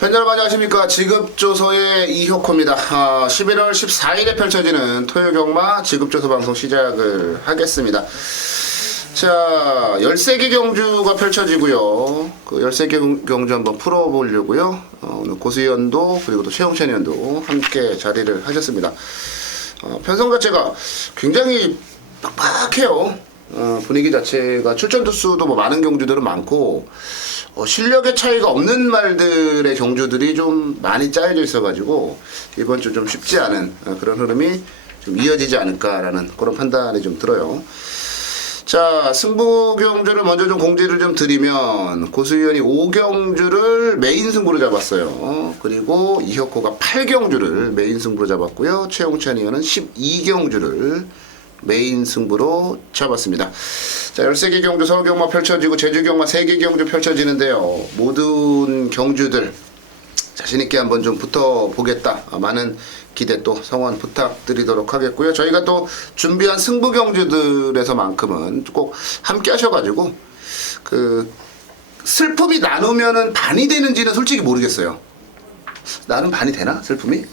팬 여러분 안녕하십니까. 지급조서의 이효코입니다. 11월 14일에 펼쳐지는 토요 경마 지급조서 방송 시작을 하겠습니다. 자, 13개 경주가 펼쳐지고요. 그 13개 경주 한번 풀어보려고요. 오늘 고수위원도 그리고 또 최영찬 위원도 함께 자리를 하셨습니다. 편성 자체가 굉장히 빡빡해요. 분위기 자체가 출전 두수도 뭐 많은 경주들은 많고 실력의 차이가 없는 말들의 경주들이 좀 많이 짜여져 있어가지고 이번 주 좀 쉽지 않은 그런 흐름이 좀 이어지지 않을까라는 그런 판단이 좀 들어요. 자, 승부 경주를 먼저 좀 공지를 좀 드리면 고수위원이 5경주를 메인 승부로 잡았어요. 그리고 이혁호가 8경주를 메인 승부로 잡았고요. 최용찬 위원은 12경주를 메인 승부로 잡았습니다. 자, 13개 경주 서울 경마 펼쳐지고 제주 경마 3개 경주 펼쳐지는데요. 모든 경주들 자신있게 한번 좀 붙어보겠다. 많은 기대 또 성원 부탁드리도록 하겠고요. 저희가 또 준비한 승부 경주들에서만큼은 꼭 함께 하셔가지고 그 슬픔이 나누면은 반이 되는지는 솔직히 모르겠어요. 나는 반이 되나? 슬픔이?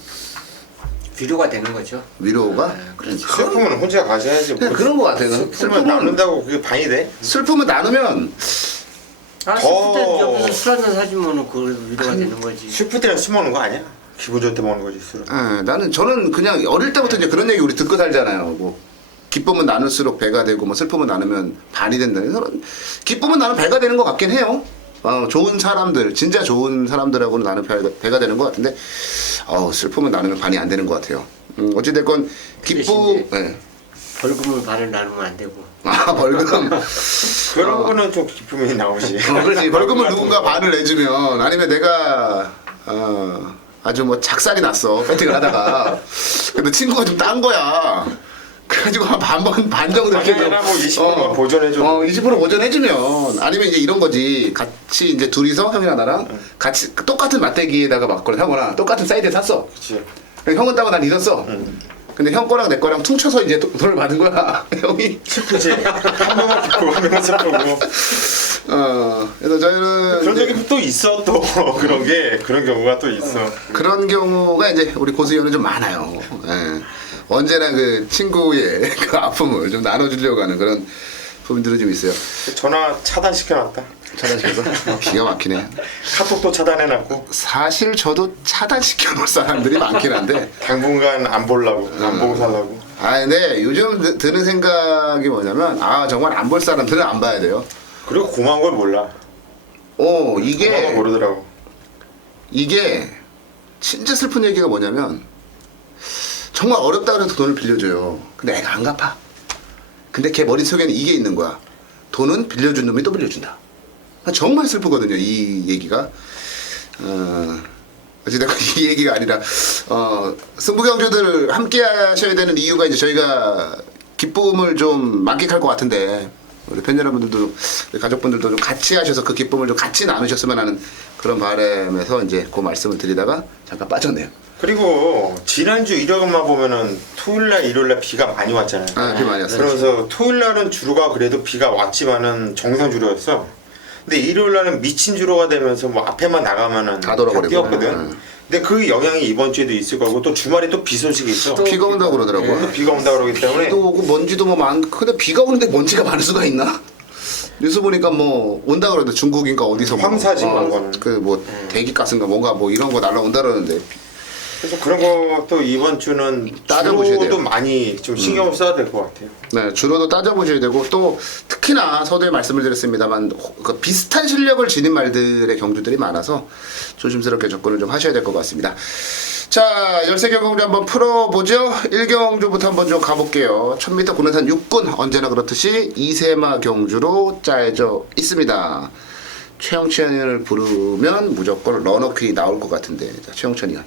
위로가 되는 거죠. 위로가? 슬픔은 혼자 가져야지. 뭐. 그런 것 같아요. 슬픔은 나눈다고 그게 반이 돼? 슬픔은 나누면 슬플 때 옆에서 술 한잔 사주면 그 위로가 되는 거지. 슬플 때는 술 먹는 거 아니야? 기분 좋을 때 먹는 거지 술은. 저는 그냥 어릴 때부터 이제 그런 얘기 우리 듣고 살잖아요. 뭐 기쁨은 나눌수록 배가 되고 뭐 슬픔은 나누면 반이 된다. 기쁨은 나는 배가 되는 것 같긴 해요. 좋은 사람들, 진짜 좋은 사람들하고는 나는 배가 되는 것 같은데, 슬픔은 나누면 반이 안 되는 것 같아요. 어찌됐건 기쁨, 네. 벌금을 반을 나누면 안 되고. 벌금. 그런 거는 좀 기쁨이 나오지. 그렇지. 벌금을 누군가 반을 내주면, 아니면 내가 아주 뭐 작살이 났어. 배팅을 하다가. 근데 친구가 좀 딴 거야. 그래가지고 반 정도 이렇게 뭐 20% 보존해줘. 20% 보존해주면 아니면 이제 이런 거지. 같이 이제 둘이서 형이랑 나랑 같이 똑같은 맞대기에다가 맞거나 사거나 똑같은 사이드에 샀어. 그치. 형은 따고 난 잃었어. 근데 형 거랑 내 거랑 퉁쳐서 이제 돈을 받은 거야. 형이. 슬프지. 한 명은 기쁘고 한 명은 슬프고. 그래서 저희는 그런 적이 또 있어 또 그런 경우가 또 있어. 그런 경우가 이제 우리 고수위원은 좀 많아요. 예. 언제나 그 친구의 그 아픔을 좀 나눠주려고 하는 그런 부분들이 좀 있어요. 전화 차단시켜놨다. 차단시켜서 기가 막히네. 카톡도 차단해놨고. 사실 저도 차단시켜 놓을 사람들이 많긴 한데 당분간 안 보려고 안 보고 살라고. 근데 요즘 드는 생각이 뭐냐면 정말 안 볼 사람들은 안 봐야 돼요. 그리고 고마운 걸 몰라. 고마운 걸 이게 모르더라고. 이게 진짜 슬픈 얘기가 뭐냐면 정말 어렵다 그래서 돈을 빌려줘요. 근데 애가 안 갚아. 근데 걔 머릿속에는 이게 있는 거야. 돈은 빌려준 놈이 또 빌려준다. 정말 슬프거든요, 이 얘기가. 어찌됐건 이 얘기가 아니라, 승부경주들 함께 하셔야 되는 이유가 이제 저희가 기쁨을 좀 만끽할 것 같은데, 우리 팬 여러분들도, 우리 가족분들도 좀 같이 하셔서 그 기쁨을 좀 같이 나누셨으면 하는 그런 바람에서 이제 그 말씀을 드리다가 잠깐 빠졌네요. 그리고 지난주 일요일만 보면은 토요일날 일요일날 비가 많이 왔잖아요. 비 많이 왔어요. 그러면서 토요일날은 주로가 그래도 비가 왔지만은 정상 주로였어. 근데 일요일날은 미친 주로가 되면서 뭐 앞에만 나가면은 다 돌아버리고. 뛰었거든. 근데 그 영향이 이번 주에도 있을 거고 또 주말에 또 비 소식이 있어. 비가 온다고 그러더라고요. 또 비가 온다 그러기 때문에 비도 오고 먼지도 뭐 많고, 근데 비가 오는데 먼지가 많을 수가 있나? 뉴스 보니까 뭐 온다 그러는데 중국인가 어디서 황사지 뭐 그거는. 그뭐 대기가스인가 뭔가 뭐 이런 거 날라온다 그러는데 그래서 그런 것도 이번 주는 따져보셔야 주로도 돼요. 많이 좀 신경을 써야 될 것 같아요. 네, 주로도 따져보셔야 되고 또 특히나 서두에 말씀을 드렸습니다만 그 비슷한 실력을 지닌 말들의 경주들이 많아서 조심스럽게 접근을 좀 하셔야 될 것 같습니다. 자, 13경 경주 한번 풀어보죠. 1경주부터 한번 좀 가볼게요. 1000m 군내산 6군 언제나 그렇듯이 이세마 경주로 짜여져 있습니다. 최영찬 의원을 부르면 무조건 러너퀸이 나올 것 같은데. 자, 최영찬 의원.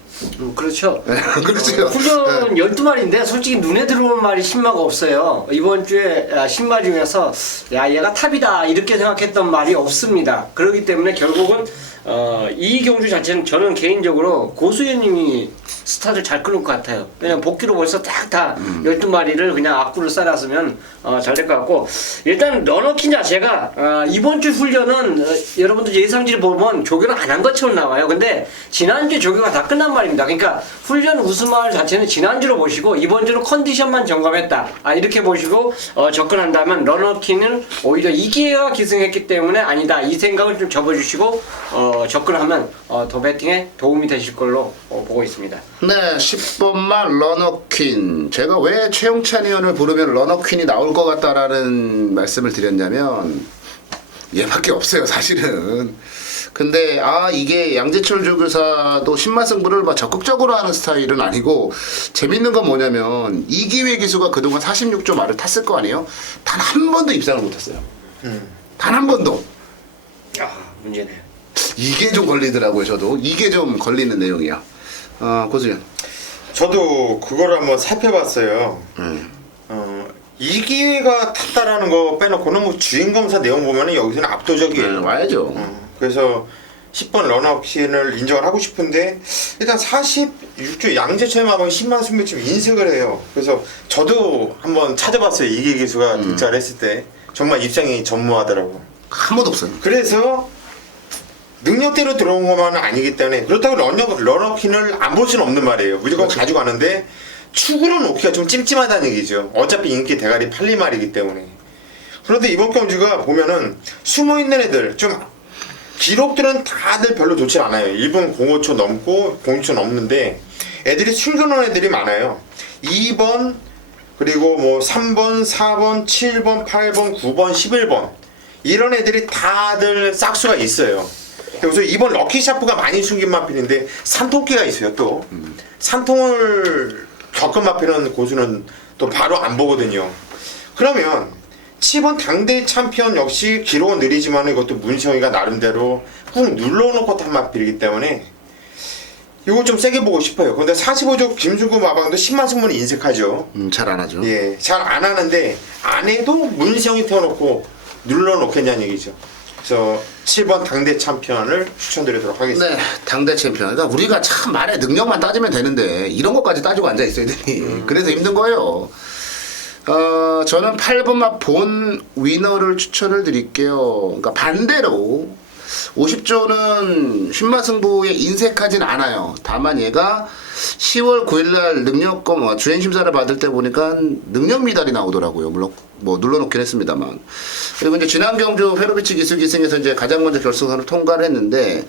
그렇죠. 그렇죠. 훈련 12마리인데 솔직히 눈에 들어오는 말이 신마가 없어요. 이번 주에 신마 중에서 야 얘가 탑이다 이렇게 생각했던 말이 없습니다. 그렇기 때문에 결국은 이 경주 자체는 저는 개인적으로 고수현님이 스타를 잘 끌을 것 같아요. 왜냐면 복귀로 벌써 딱 다 12마리를 그냥 앞구를 쌓았으면 잘 될 것 같고, 일단 러너킨 자체가 이번 주 훈련은 여러분들 예상지를 보면 조교를 안 한 것처럼 나와요. 근데 지난주 조교가 다 끝난 말입니다. 그러니까 훈련 우스말 자체는 지난주로 보시고 이번 주는 컨디션만 점검했다. 이렇게 보시고 접근한다면 러너킨은 오히려 이기회가 기승했기 때문에 아니다. 이 생각을 좀 접어주시고 접근하면 더 배팅에 도움이 되실 걸로 보고 있습니다. 네, 10번만 러너퀸. 제가 왜 최용찬 의원을 부르면 러너퀸이 나올 것 같다라는 말씀을 드렸냐면 얘밖에 없어요, 사실은. 근데 이게 양재철 조교사도 신마승부를 막 적극적으로 하는 스타일은 아니고, 재밌는 건 뭐냐면 이기회 기수가 그동안 46조 말을 탔을 거 아니에요? 단 한 번도 입상을 못했어요. 단 한 번도. 문제네요. 이게 좀 걸리더라고요. 저도 이게 좀 걸리는 내용이야. 고수연. 저도 그거를 한번 살펴봤어요. 이 기회가 탔다라는 거 빼놓고는 뭐 주인검사 내용 보면은 여기서는 압도적이에요. 와야죠. 그래서 10번 러너킨을 인정을 하고 싶은데, 일단 46조 양재철 마방이 10만 승부쯤 인색을 해요. 그래서 저도 한번 찾아봤어요. 이기 기수가 등장을 했을 때 정말 입장이 전무하더라고. 한 번도 없어요. 그래서 능력대로 들어온 것만은 아니기 때문에, 그렇다고 러너킨을 안 볼 수는 없는 말이에요. 무조건 그렇죠. 가지고 가는데 축으로 놓기가 좀 찜찜하다는 얘기죠. 어차피 인기 대가리 팔릴 말이기 때문에. 그런데 이번 경주가 보면은 숨어있는 애들, 좀 기록들은 다들 별로 좋지 않아요. 1분 05초 넘고 06초 넘는데 애들이 숨겨놓은 애들이 많아요. 2번, 그리고 뭐 3번, 4번, 7번, 8번, 9번, 11번 이런 애들이 다들 싹수가 있어요. 그래서 이번 럭키 샤프가 많이 숨긴 마필인데 산토끼가 있어요. 또 산통을 겪은 마필은 고수는 또 바로 안 보거든요. 그러면 7번 당대 챔피언 역시 기록은 느리지만 이것도 문성이가 나름대로 꾹 눌러놓고 탄 마필이기 때문에 이거 좀 세게 보고 싶어요. 근데 45조 김수구 마방도 10만 승문이 인색하죠. 잘 안 하죠. 예, 잘 안 하는데 안 해도 문성이 태워놓고 눌러놓겠냐는 얘기죠. 그래서 7번 당대 챔피언을 추천드리도록 하겠습니다. 네, 당대 챔피언. 그러니까 우리가 참 말의 능력만 따지면 되는데 이런 것까지 따지고 앉아 있어야 되니 그래서 힘든 거예요. 저는 8번마 본 위너를 추천을 드릴게요. 그러니까 반대로 50조는 신마승부에 인색하진 않아요. 다만 얘가 10월 9일날 능력검 주행심사를 받을 때 보니까 능력 미달이 나오더라고요. 물론 뭐 눌러놓긴 했습니다만. 그리고 이제 지난 경주 페로비치 기술 기승에서 이제 가장 먼저 결승선을 통과를 했는데,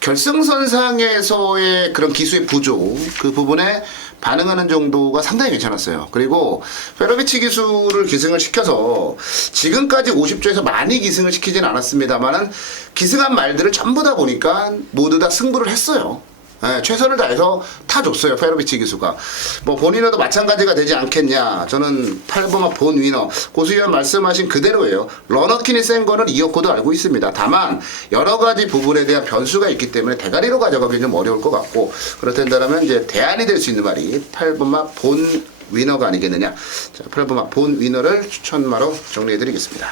결승선상에서의 그런 기수의 부족, 그 부분에 반응하는 정도가 상당히 괜찮았어요. 그리고 페로비치 기술을 기승을 시켜서 지금까지 50조에서 많이 기승을 시키진 않았습니다만은 기승한 말들을 전부 다 보니까 모두 다 승부를 했어요. 네, 최선을 다해서 타줬어요. 페로비치 기수가. 뭐 본인어도 마찬가지가 되지 않겠냐. 저는 8번마 본 위너. 고수위원 말씀하신 그대로예요. 러너킨이 센 거는 이었고도 알고 있습니다. 다만 여러 가지 부분에 대한 변수가 있기 때문에 대가리로 가져가기 좀 어려울 것 같고, 그렇다면 이제 대안이 될 수 있는 말이 8번마 본 위너가 아니겠느냐. 자, 8번마 본 위너를 추천마로 정리해드리겠습니다.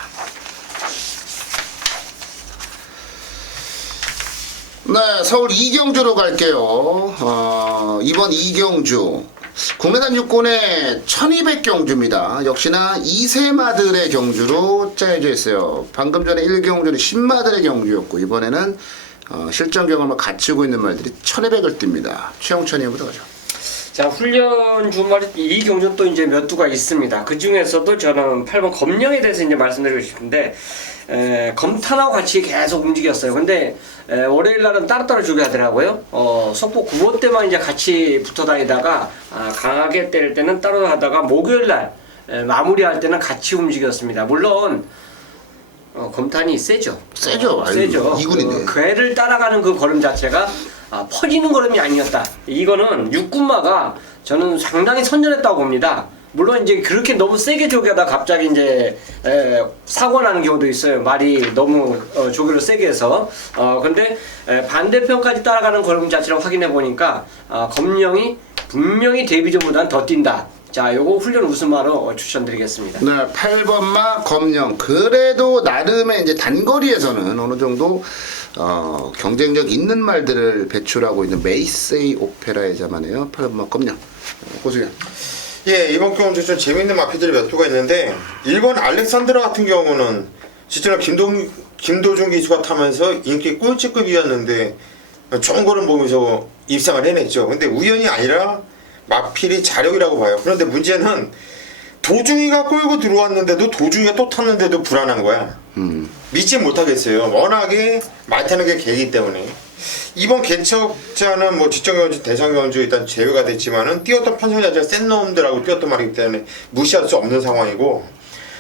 네, 서울 이경주로 갈게요. 이번 이경주 국내산 육군의 1200경주입니다. 역시나 2세마들의 경주로 짜여져 있어요. 방금 전에 1경주는 10마들의 경주였고, 이번에는 실전 경험을 갖추고 있는 말들이 1200을 띱니다. 최용찬 의원부터 가죠. 자, 훈련 주말에 이 경주는 또 이제 몇 두가 있습니다. 그 중에서도 저는 8번 검령에 대해서 이제 말씀드리고 싶은데, 검탄하고 같이 계속 움직였어요. 근데 월요일 날은 따로따로 조교하더라고요. 속보 9호 때만 이제 같이 붙어 다니다가 강하게 때릴 때는 따로 하다가 목요일 날 마무리할 때는 같이 움직였습니다. 물론 검탄이 세죠. 세죠. 세죠. 이군인데. 그 애를 따라가는 그 걸음 자체가 퍼지는 걸음이 아니었다. 이거는 육군마가 저는 상당히 선전했다고 봅니다. 물론 이제 그렇게 너무 세게 조교하다 갑자기 이제 사고 나는 경우도 있어요. 말이 너무 조교를 세게 해서. 근데 반대편까지 따라가는 걸음 자체를 확인해 보니까 검령이 분명히 데뷔전보다는 더 뛴다. 자, 요거 훈련 우승마로 추천드리겠습니다. 네, 8번마 검령. 그래도 나름의 이제 단거리에서는 어느 정도 경쟁력 있는 말들을 배출하고 있는 메이세이 오페라의 자만해요. 8번마 검령. 고수현. 예, 이번 경주 좀 재밌는 마피들이 몇 도가 있는데 1번 알렉산드라 같은 경우는 실제로 김도중 기수가 타면서 인기 꼴찌급이었는데 좋은 거를 보면서 입상을 해냈죠. 근데 우연이 아니라 마필이 자력이라고 봐요. 그런데 문제는 도중이가 끌고 들어왔는데도 도중이가 또 탔는데도 불안한 거야. 믿지 못하겠어요. 워낙에 많이 타는 게 개이기 때문에. 이번 개척자는 뭐 지정경주, 대상경주 일단 제외가 됐지만은 뛰었던 판정 자체가 센 놈들하고 뛰었던 말이기 때문에 무시할 수 없는 상황이고.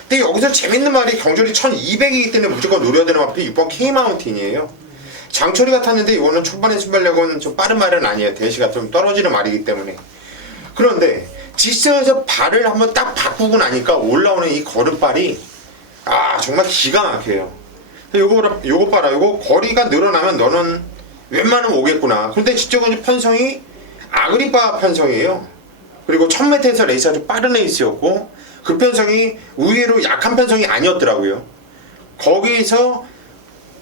근데 여기서 재밌는 말이 경주리 1200이기 때문에 무조건 노려야 되는 마필이 6번 K마운틴이에요. 장철이가 탔는데 이거는 초반에 순발력은 좀 빠른 말은 아니에요. 대시가 좀 떨어지는 말이기 때문에. 그런데 직선에서 발을 한번 딱 바꾸고 나니까 올라오는 이 걸음발이 정말 기가 막혀요. 요거 봐라. 요거 거리가 늘어나면 너는 웬만하면 오겠구나. 근데 직접은 편성이 아그리파 편성이에요. 그리고 1000m에서 레이스가 좀 빠른 레이스였고 그 편성이 의외로 약한 편성이 아니었더라고요. 거기서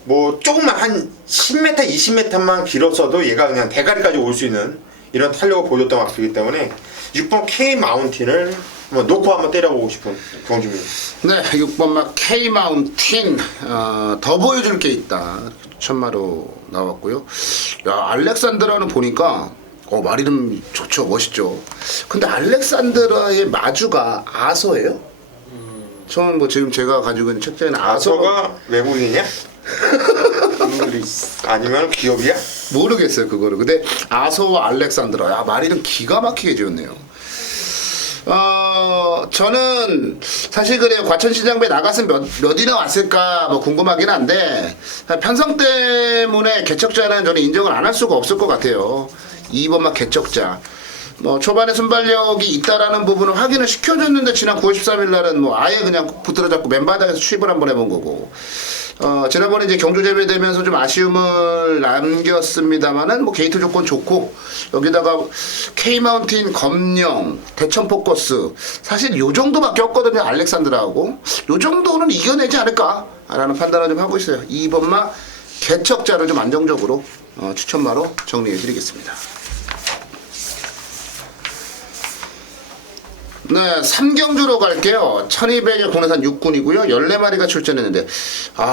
뭐 조금만 한 10m, 20m만 길었어도 얘가 그냥 대가리까지 올 수 있는 이런 탄력을 보여줬던 마피이기 때문에 6번 K 마운틴을 놓고 한번 때려보고 싶은 경주입니다. 네, 6번마 K 마운틴. 더 보여줄 게 있다. 천마로 나왔고요. 야, 알렉산드라는 보니까 말 이름 좋죠, 멋있죠. 근데 알렉산드라의 마주가 아서예요? 저는 뭐 지금 제가 가지고 있는 책자에는 아서가 외국인이냐? 아니면 기업이야? 모르겠어요 그거를. 근데 아서와 알렉산드라, 야, 말 이름 기가 막히게 지었네요. 저는 사실 그래요. 과천시장배 나갔으면 몇이나 왔을까 뭐 궁금하긴 한데 편성 때문에 개척자는 저는 인정을 안 할 수가 없을 것 같아요. 2번만 개척자. 뭐 초반에 순발력이 있다라는 부분을 확인을 시켜줬는데 지난 9월 13일 날은 뭐 아예 그냥 붙들어 잡고 맨바닥에서 취입을 한번 해본 거고. 지난번에 이제 경주 제외되면서 좀 아쉬움을 남겼습니다만은 뭐 게이트 조건 좋고 여기다가 K 마운틴 검령 대천 포커스 사실 요 정도밖에 없거든요. 알렉산드라하고 요 정도는 이겨내지 않을까라는 판단을 좀 하고 있어요. 2번마 개척자를 좀 안정적으로 추천마로 정리해드리겠습니다. 네, 3경주로 갈게요. 1200의 국내산 6군이고요. 14마리가 출전했는데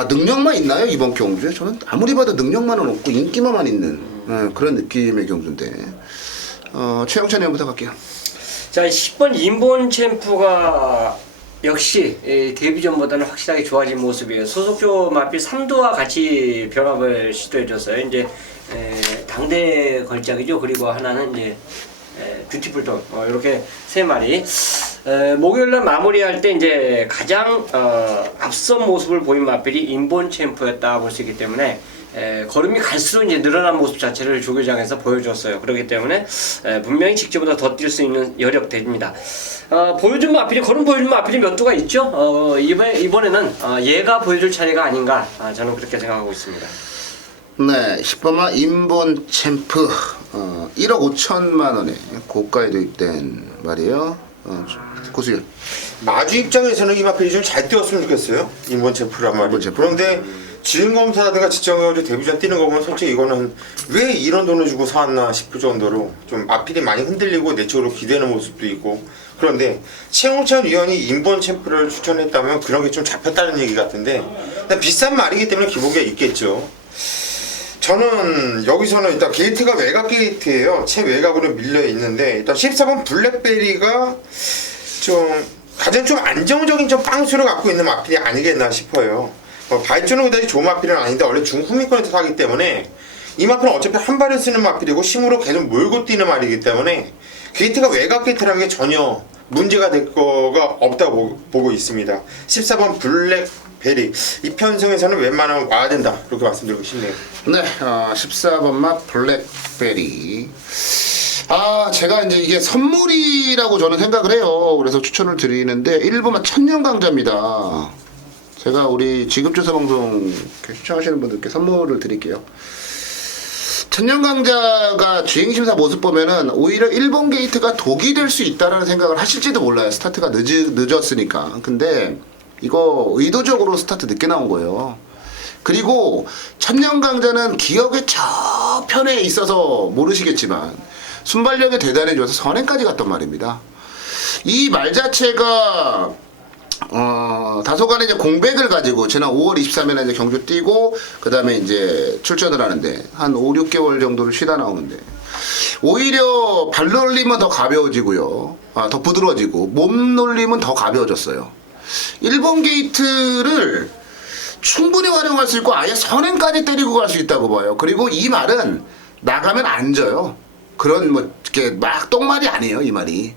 능력만 있나요? 이번 경주에? 저는 아무리 봐도 능력만은 없고 인기만 있는 그런 느낌의 경주인데 최영찬 의원부터 갈게요. 자, 10번 인본 챔프가 역시 데뷔전보다는 확실하게 좋아진 모습이에요. 소속조 마필 3두와 같이 병합을 시도해줬어요. 이제 당대 걸작이죠. 그리고 하나는 이제 뷰티풀톤 이렇게 세 마리. 목요일날 마무리할 때 이제 가장 앞선 모습을 보인 마필이 인본 챔프였다 볼 수 있기 때문에 걸음이 갈수록 이제 늘어난 모습 자체를 조교장에서 보여줬어요. 그렇기 때문에 분명히 직전보다 더 뛸 수 있는 여력대입니다. 보여준 마필이 걸음 보여준 마필이 몇 두가 있죠. 이번에는 얘가 보여줄 차례가 아닌가 저는 그렇게 생각하고 있습니다. 네, 10번마 인본 챔프 1억 5천만 원에 고가에 도입된 말이에요. 고수연. 마주 입장에서는 이 마필이 좀 잘 뛰었으면 좋겠어요. 인본 챔프란 말이죠. 그런데 지능검사라든가 지정경주 데뷔전 뛰는 거 보면 솔직히 이거는 왜 이런 돈을 주고 사왔나 싶을 정도로 좀 마필이 많이 흔들리고 내적으로 기대는 모습도 있고. 그런데 최홍찬 위원이 인본 챔프를 추천했다면 그런 게 좀 잡혔다는 얘기 같은데 비싼 말이기 때문에 기복에 있겠죠. 저는 여기서는 일단 게이트가 외곽 게이트예요. 최외곽으로 밀려 있는데 일단 14번 블랙베리가 좀 가장 좀 안정적인 좀 빵수를 갖고 있는 마필이 아니겠나 싶어요. 발전은 그다지 좋은 마필은 아닌데 원래 중후미권에서 사기 때문에 이 마필은 어차피 한 발을 쓰는 마필이고 힘으로 계속 몰고 뛰는 말이기 때문에 게이트가 외곽 게이트라는 게 전혀 문제가 될 거가 없다고 보고 있습니다. 14번 블랙베리 이 편성에서는 웬만하면 와야 된다 그렇게 말씀드리고 싶네요. 네, 14번마 블랙베리. 제가 이제 이게 선물이라고 저는 생각을 해요. 그래서 추천을 드리는데 1번마 천년강자입니다. 제가 우리 지급조사 방송 시청하시는 분들께 선물을 드릴게요. 천년강자가 주행심사 모습 보면은 오히려 1번 게이트가 독이 될 수 있다라는 생각을 하실지도 몰라요. 스타트가 늦었으니까. 근데 이거 의도적으로 스타트 늦게 나온 거예요. 그리고 천년강자는 기억의 저편에 있어서 모르시겠지만 순발력이 대단해져서 선행까지 갔단 말입니다. 이 말 자체가 다소간에 이제 공백을 가지고 지난 5월 23일에 이제 경주 뛰고 그 다음에 이제 출전을 하는데 한 5, 6개월 정도를 쉬다 나오는데 오히려 발놀림은 더 가벼워지고요. 더 부드러워지고 몸놀림은 더 가벼워졌어요. 1번 게이트를 충분히 활용할 수 있고 아예 선행까지 때리고 갈 수 있다고 봐요. 그리고 이 말은 나가면 안 져요. 그런 뭐 이렇게 막 똥말이 아니에요, 이 말이.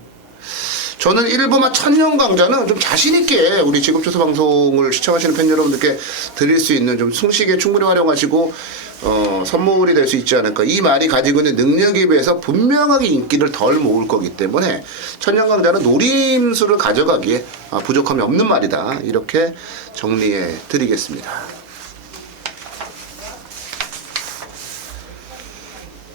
저는 1부마 천년강자는 좀 자신있게 우리 지급조사 방송을 시청하시는 팬 여러분들께 드릴 수 있는 좀 숭식에 충분히 활용하시고 선물이 될 수 있지 않을까. 이 말이 가지고 있는 능력에 비해서 분명하게 인기를 덜 모을 거기 때문에 천년강자는 노림수를 가져가기에 부족함이 없는 말이다. 이렇게 정리해 드리겠습니다.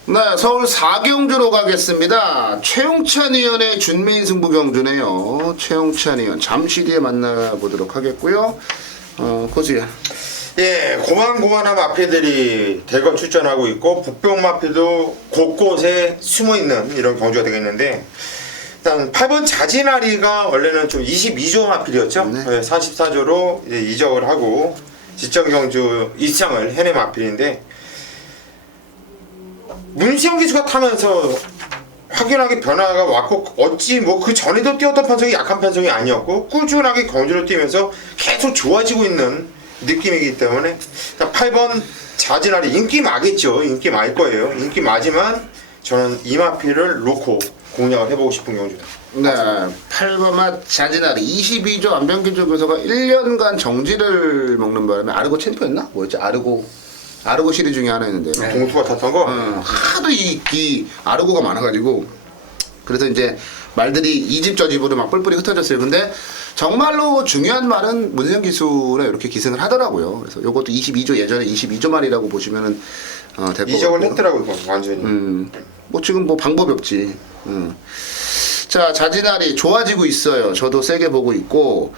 네, 서울 4경주로 가겠습니다. 최용찬 의원의 준메인 승부 경주네요. 최용찬 의원 잠시 뒤에 만나보도록 하겠고요. 고수야. 예, 고만고만한 마피들이 대거 출전하고 있고 북병 마피도 곳곳에 숨어있는 이런 경주가 되겠는데 일단 8번 자진아리가 원래는 좀 22조 마필이었죠. 네. 44조로 이제 이적을 하고 지정 경주 입상을 해낸 마필인데 문시영 기수가 타면서 확연하게 변화가 왔고 어찌 뭐 그 전에도 뛰었던 편성이 약한 편성이 아니었고 꾸준하게 경주를 뛰면서 계속 좋아지고 있는 느낌이기 때문에 8번 자진아리 인기 많겠죠. 인기 많을 거예요. 인기 많지만 저는 이 마필을 놓고 공략을 해보고 싶은 경주다. 네, 8번마 자진아리 22조 안병기조 교서가 1년간 정지를 먹는 바람에 아르고 챔피언나? 뭐였지? 아르고 시리즈 중에 하나였는데요. 동투가 탔던 거? 하도 이 아르고가 많아가지고 그래서 이제 말들이 이 집 저 집으로 막 뿔뿔이 흩어졌어요. 근데 정말로 중요한 말은 문세영 기수가 이렇게 기승을 하더라고요. 그래서 요것도 22조 예전에 22조 말이라고 보시면은 될 것 같고요. 이적을 했더라고요, 이거 완전히. 뭐 지금 뭐 방법이 없지. 자, 자진아리 좋아지고 있어요. 저도 세게 보고 있고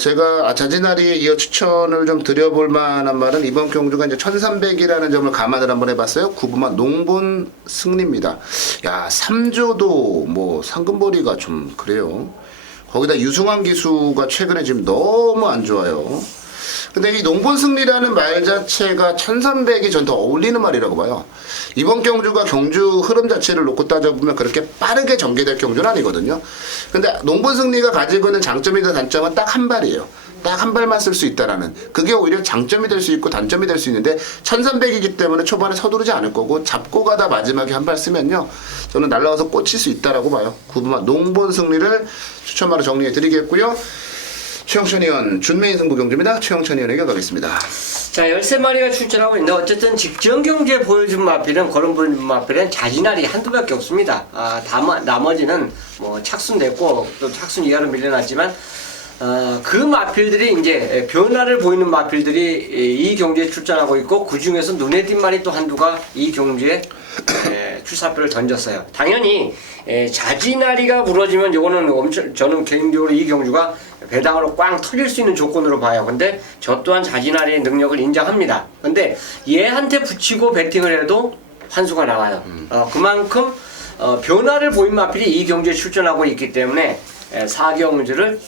제가 자진아리에 이어 추천을 좀 드려볼 만한 말은 이번 경주가 이제 1300이라는 점을 감안을 한번 해봤어요. 9부마 농본 승리입니다. 야, 3조도 뭐 상금벌이가 좀 그래요. 거기다 유승환 기수가 최근에 지금 너무 안 좋아요. 근데 이 농본 승리라는 말 자체가 1300이 전 더 어울리는 말이라고 봐요. 이번 경주가 경주 흐름 자체를 놓고 따져보면 그렇게 빠르게 전개될 경주는 아니거든요. 근데 농본 승리가 가지고 있는 장점이나 단점은 딱 한 발이에요. 딱 한 발만 쓸 수 있다라는. 그게 오히려 장점이 될 수 있고 단점이 될 수 있는데 1300이기 때문에 초반에 서두르지 않을 거고 잡고 가다 마지막에 한 발 쓰면요. 저는 날라와서 꽂힐 수 있다라고 봐요. 9부마 농본 승리를 추천마로 정리해 드리겠고요. 최영찬 의원 준메인 승부 경주입니다. 최영찬 의원에게 가겠습니다. 자, 13마리가 출전하고 있는데 어쨌든 직전 경기에 보여준 마필은 그런 마필은 자진아리 한두 밖에 없습니다. 나머지는 뭐 착순됐고 또 착순 이하로 밀려났지만 그 마필들이 이제 변화를 보이는 마필들이 이 경기에 출전하고 있고 그 중에서 눈에 띈 말이 또 한두가 이 경주에 출사표를 던졌어요. 당연히 자진아리가 부러지면 이거는 엄청 저는 개인적으로 이 경주가 배당으로 꽝 터질 수 있는 조건으로 봐요. 근데 저 또한 자진아리의 능력을 인정합니다. 근데 얘한테 붙이고 배팅을 해도 환수가 나와요. 그만큼 변화를 보인 마필이 이 경주에 출전하고 있기 때문에 4경주를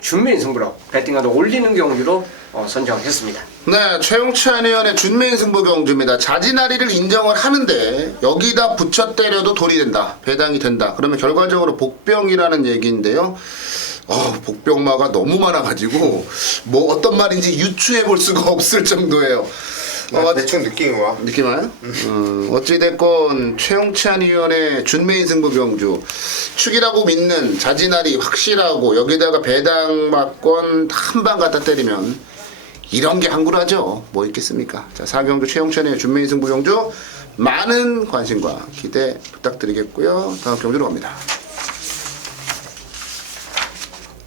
준메인 승부로 배팅하도 올리는 경주로 선정했습니다. 네, 최용찬 의원의 준메인 승부 경주입니다. 자진아리를 인정을 하는데 여기다 붙여 때려도 돌이 된다. 배당이 된다. 그러면 결과적으로 복병이라는 얘기인데요. 복병마가 너무 많아가지고 뭐 어떤 말인지 유추해 볼 수가 없을 정도예요. 대충 느낌이 와. 느낌 와요? 어찌됐건 최용찬 의원의 준메인 승부 경주 축이라고 믿는 자진아리 확실하고 여기다가 배당마권 한 방 갖다 때리면 이런 게 한구라죠. 뭐 있겠습니까? 자, 4경주 최용찬 의원의 준메인 승부 경주 많은 관심과 기대 부탁드리겠고요. 다음 경주로 갑니다.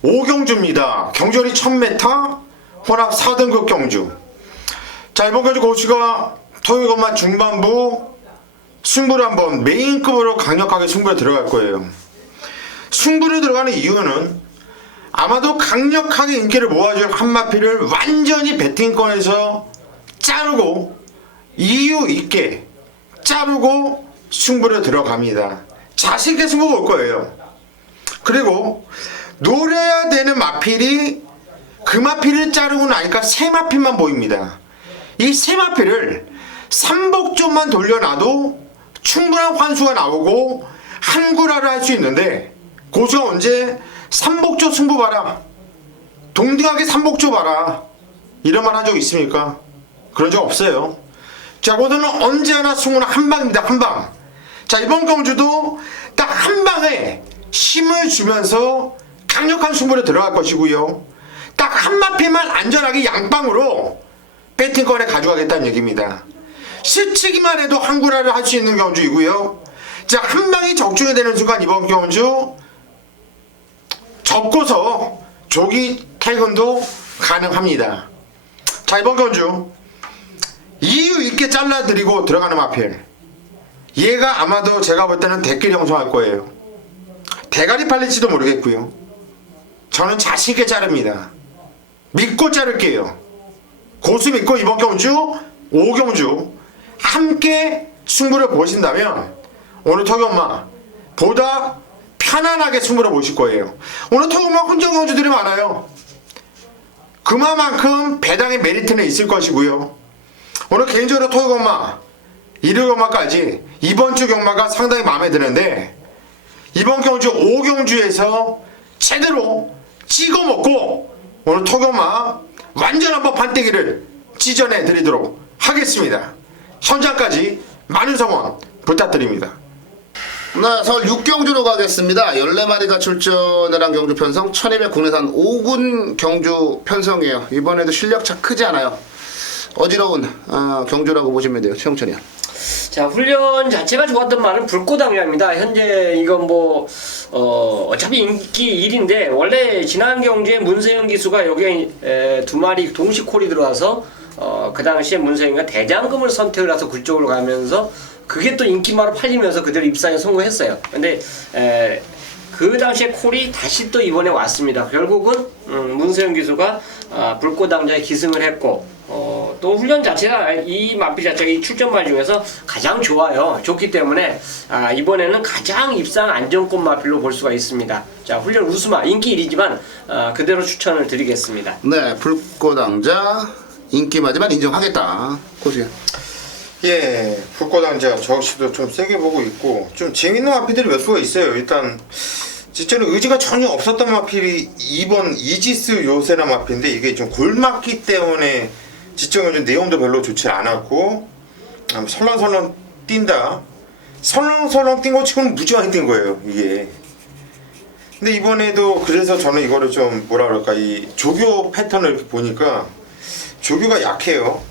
5경주입니다. 경주리 1000m 혼합 4등급 경주. 자, 이번 경주 고수가 토요일것만 중반부 승부를 한번 메인급으로 강력하게 승부에 들어갈 거예요. 승부를 들어가는 이유는 아마도 강력하게 인기를 모아줄 한마피를 완전히 배팅권에서 자르고 이유 있게 자르고 승부를 들어갑니다. 자신있게 승부 볼 거예요. 그리고 노려야 되는 마필이 그 마필을 자르고 나니까 새 마필만 보입니다. 이 새 마필을 삼복존만 돌려놔도 충분한 환수가 나오고 한구라를 할 수 있는데 고수가 언제 삼복조 승부 봐라, 동등하게 삼복조 봐라 이런 말 한 적 있습니까? 그런 적 없어요. 자, 고수는 언제나 승부는 한방입니다. 한방. 자, 이번 경주도 딱 한방에 힘을 주면서 강력한 승부를 들어갈 것이고요. 딱 한 마필만 안전하게 양방으로 배팅권에 가져가겠다는 얘기입니다. 스치기만 해도 한구라를 할 수 있는 경주이고요. 자, 한 방이 적중이 되는 순간 이번 경주 접고서 조기 퇴근도 가능합니다. 자, 이번 경주 이유 있게 잘라드리고 들어가는 마필, 얘가 아마도 제가 볼 때는 대끼리 형성할 거예요. 대가리 팔릴지도 모르겠고요. 저는 자신있게 자릅니다. 믿고 자를게요. 고수 믿고 이번 경주 5경주 함께 승부를 보신다면 오늘 턱엄마 보다 편안하게 승부를 보실 거예요. 오늘 턱엄마 혼전 경주들이 많아요. 그만큼 배당의 메리트는 있을 것이고요. 오늘 개인적으로 턱엄마 1일 경마까지 이번 주 경마가 상당히 마음에 드는데 이번 경주 5경주에서 제대로 찍어먹고 오늘 턱엄마 완전 한번 판때기를 찢어내 드리도록 하겠습니다. 현장까지 많은 성원 부탁드립니다. 네, 서울 6경주로 가겠습니다. 14마리가 출전을 한 경주 편성 1200 국내산 5군 경주 편성이에요. 이번에도 실력차 크지 않아요. 어지러운 경주라고 보시면 돼요. 최영천이요. 자, 훈련 자체가 좋았던 말은 불꽃당뇨입니다. 현재 이건 뭐 어차피 인기 1인데 원래 지난 경주에 문세영 기수가 여기에 2마리 동시 콜이 들어와서 그 당시에 문세영이가 대장금을 선택을 해서 그쪽으로 가면서 그게 또 인기마로 팔리면서 그대로 입상에 성공했어요. 근데 그 당시에 콜이 다시 또 이번에 왔습니다. 결국은 문세영 기수가 불꽃당자에 기승을 했고 또 훈련 자체가 이 마필 자체가 이 출전말 중에서 가장 좋아요. 좋기 때문에 이번에는 가장 입상 안정권 마필로 볼 수가 있습니다. 자, 훈련 우수마 인기 1위지만 그대로 추천을 드리겠습니다. 네, 불꽃왕자 인기마지만 인정하겠다. 고수야. 예, 불꽃왕자 저 역시도 좀 세게 보고 있고 좀 재밌는 마필들이 몇 수가 있어요. 일단 진짜로 의지가 전혀 없었던 마필이 이번 이지스 요세나 마필인데 이게 좀 골맞기 때문에 지적은 좀 내용도 별로 좋지 않았고 설렁설렁 뛴다. 설렁설렁 뛴 거 치고는 무지하게 뛴 거예요 이게. 근데 이번에도 그래서 저는 이거를 좀 뭐라 그럴까 이 조교 패턴을 이렇게 보니까 조교가 약해요.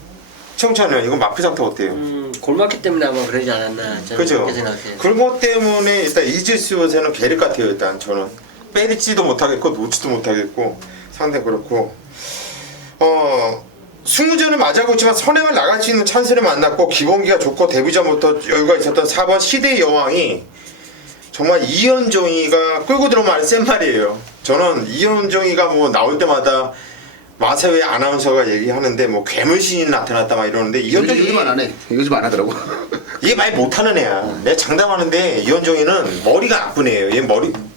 청찬은 이건 마필 상태 어때요? 골맞기 때문에 아마 그러지 않았나 저는 그죠? 그렇게 생각해요. 그런 것 때문에 일단 이지스 요새는 계륵 같아요. 일단 저는 빼리지도 못하겠고 놓지도 못하겠고 상당히 그렇고 승무전을 맞이하고 있지만 선행을 나갈 수 있는 찬스를 만났고 기본기가 좋고 데뷔전부터 여유가 있었던 4번 시대의 여왕이 정말 이현종이가 끌고 들어오면 아주 센 말이에요. 저는 이현종이가 뭐 나올 때마다 마세회 아나운서가 얘기하는데 뭐 괴물신이 나타났다 막 이러는데 이현종이 요즘 안 해. 요즘 안 하더라고. 얘 말 못하는 애야. 내가 장담하는데 이현종이는 머리가 나쁜 애예요. 얘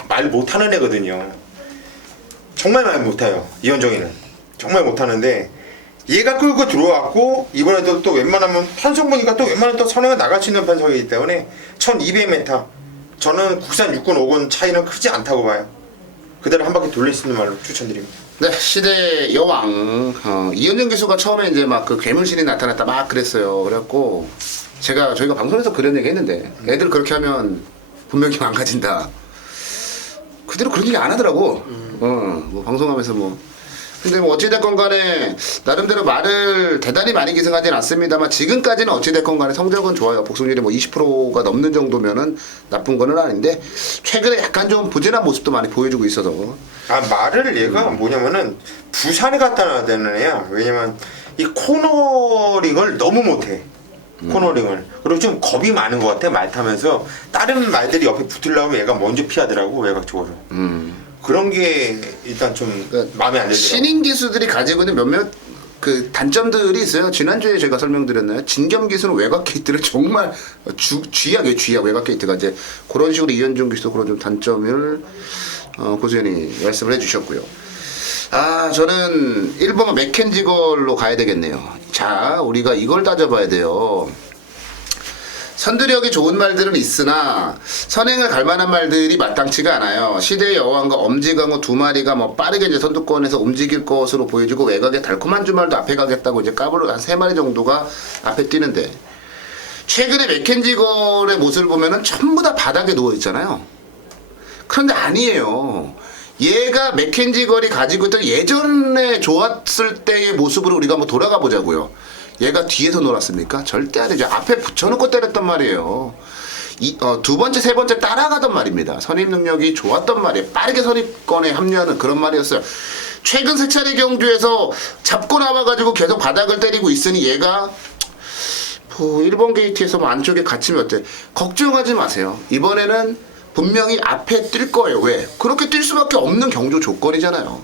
말 못하는 애거든요. 정말 말 못해요. 이현종이는 정말 못하는데 얘가 끌고 들어왔고 이번에도 또 웬만하면 편성 보니까 또 웬만하면 또 선행을 나갈 수 있는 편성이기 때문에 1200m 저는 국산 6군 5군 차이는 크지 않다고 봐요. 그대로 한 바퀴 돌릴 수 있는 말로 추천드립니다. 네, 시대 여왕 이현정 기수가 처음에 이제 막 그 괴물신이 나타났다 막 그랬어요. 그래갖고 저희가 방송에서 그런 얘기 했는데 애들 그렇게 하면 분명히 망가진다. 그대로 그런 얘기 안 하더라고. 뭐 방송하면서 뭐. 근데 뭐 어찌됐건 간에 나름대로 말을 대단히 많이 기승하진 않습니다만 지금까지는 어찌됐건 간에 성적은 좋아요. 복승률이 뭐 20%가 넘는 정도면은 나쁜 거는 아닌데 최근에 약간 좀 부진한 모습도 많이 보여주고 있어서 말을 얘가 뭐냐면은 부산에 갖다 놔야 되는 애야. 왜냐면 이 코너링을 너무 못해. 코너링을. 그리고 좀 겁이 많은 것 같아 말 타면서. 다른 말들이 옆에 붙으려면 얘가 먼저 피하더라고 외곽쪽으로. 그런 게 일단 좀 그러니까 마음에 안 들더라고요. 신인 기수들이 가지고 있는 몇몇 그 단점들이 있어요. 지난주에 제가 설명드렸나요? 진겸 기수는 외곽 게이트를 정말 쥐약이에요. 쥐약 외곽 게이트가 이제 그런 식으로 이현중 기수도 그런 좀 단점을 고수현이 말씀을 해주셨고요. 아, 저는 1번 맥켄지 걸로 가야 되겠네요. 자, 우리가 이걸 따져봐야 돼요. 선두력이 좋은 말들은 있으나 선행을 갈 만한 말들이 마땅치가 않아요. 시대의 여왕과 엄지강호 두 마리가 뭐 빠르게 이제 선두권에서 움직일 것으로 보여지고 외곽에 달콤한 주말도 앞에 가겠다고 이제 까불어 한 3마리 정도가 앞에 뛰는데 최근에 맥켄지 걸의 모습을 보면은 전부 다 바닥에 누워 있잖아요. 그런데 아니에요. 얘가 맥켄지 걸이 가지고 있던 예전에 좋았을 때의 모습으로 우리가 한번 돌아가 보자고요. 얘가 뒤에서 놀았습니까? 절대 아니죠. 앞에 붙여놓고 때렸단 말이에요. 두 번째, 세 번째 따라가던 말입니다. 선입 능력이 좋았던 말이에요. 빠르게 선입권에 합류하는 그런 말이었어요. 최근 세 차례 경주에서 잡고 나와가지고 계속 바닥을 때리고 있으니 얘가 1번 게이트에서 뭐 안쪽에 갇히면 어때? 걱정하지 마세요. 이번에는 분명히 앞에 뛸 거예요. 왜? 그렇게 뛸 수밖에 없는 경주 조건이잖아요.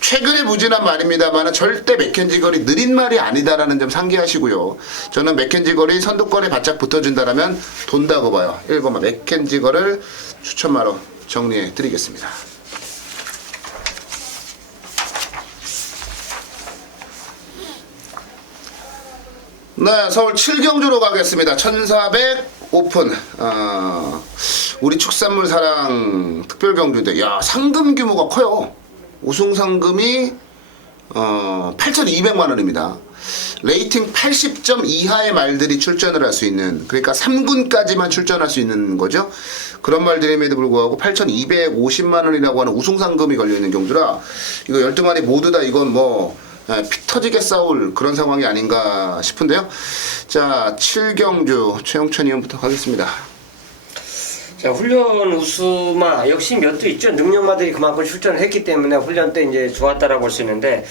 최근에 무진한 말입니다만 절대 맥켄지 걸이 느린 말이 아니다라는 점 상기하시고요. 저는 맥켄지 걸이 선두권에 바짝 붙어준다라면 돈다고 봐요. 1번 맥켄지 걸을 추천마로 정리해 드리겠습니다. 네, 서울 7경주로 가겠습니다. 1400 오픈. 우리 축산물 사랑 특별 경주인데, 야, 상금 규모가 커요. 우승 상금이 8,200만 원입니다. 레이팅 80점 이하의 말들이 출전을 할 수 있는, 그러니까 3군까지만 출전할 수 있는 거죠. 그런 말들임에도 불구하고 8,250만 원이라고 하는 우승 상금이 걸려 있는 경주라 이거 12마리 모두 다 이건 뭐 피 터지게 싸울 그런 상황이 아닌가 싶은데요. 자, 7경주 최영천 의원부터 가겠습니다. 자, 훈련 우수마 역시 몇 도 있죠. 능력마들이 그만큼 출전을 했기 때문에 훈련 때 이제 좋았다라고 볼 수 있는데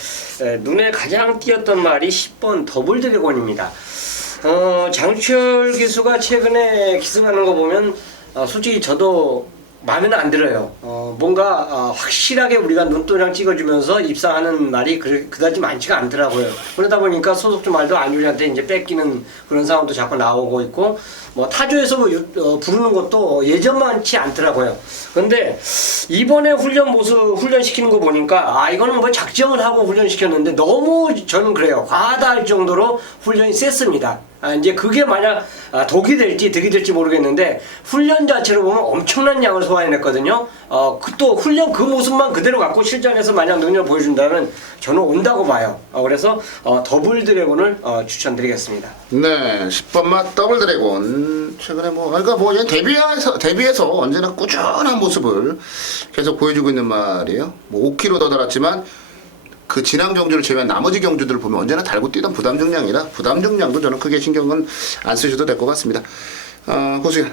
눈에 가장 띄었던 말이 10번 더블 드래곤입니다. 장철 기수가 최근에 기승하는 거 보면 솔직히 저도 마음에는 안 들어요. 뭔가 확실하게 우리가 눈도장 찍어주면서 입상하는 말이 그다지 많지가 않더라고요. 그러다 보니까 소속주 말도 안유리한테 이제 뺏기는 그런 상황도 자꾸 나오고 있고, 뭐 타조에서 부르는 것도 예전만치 않더라고요. 근데 이번에 훈련시키는 거 보니까 이거는 뭐 작정을 하고 훈련시켰는데 너무 저는 그래요. 과다할 정도로 훈련이 셌습니다. 이제 그게 만약 독이 될지 득이 될지 모르겠는데 훈련 자체로 보면 엄청난 양을 소화해냈거든요. 또 훈련 그 모습만 그대로 갖고 실전에서 만약 능력을 보여준다면 저는 온다고 봐요. 그래서 더블 드래곤을 추천드리겠습니다. 네, 10번 맛 더블 드래곤. 최근에 그러니까 얘 데뷔해서 언제나 꾸준한 모습을 계속 보여주고 있는 말이에요. 5kg 더 달았지만 그 지난 경주를 제외한 나머지 경주들을 보면 언제나 달고 뛰던 부담 중량이라 부담 중량도 저는 크게 신경은 안 쓰셔도 될 것 같습니다. 고수현.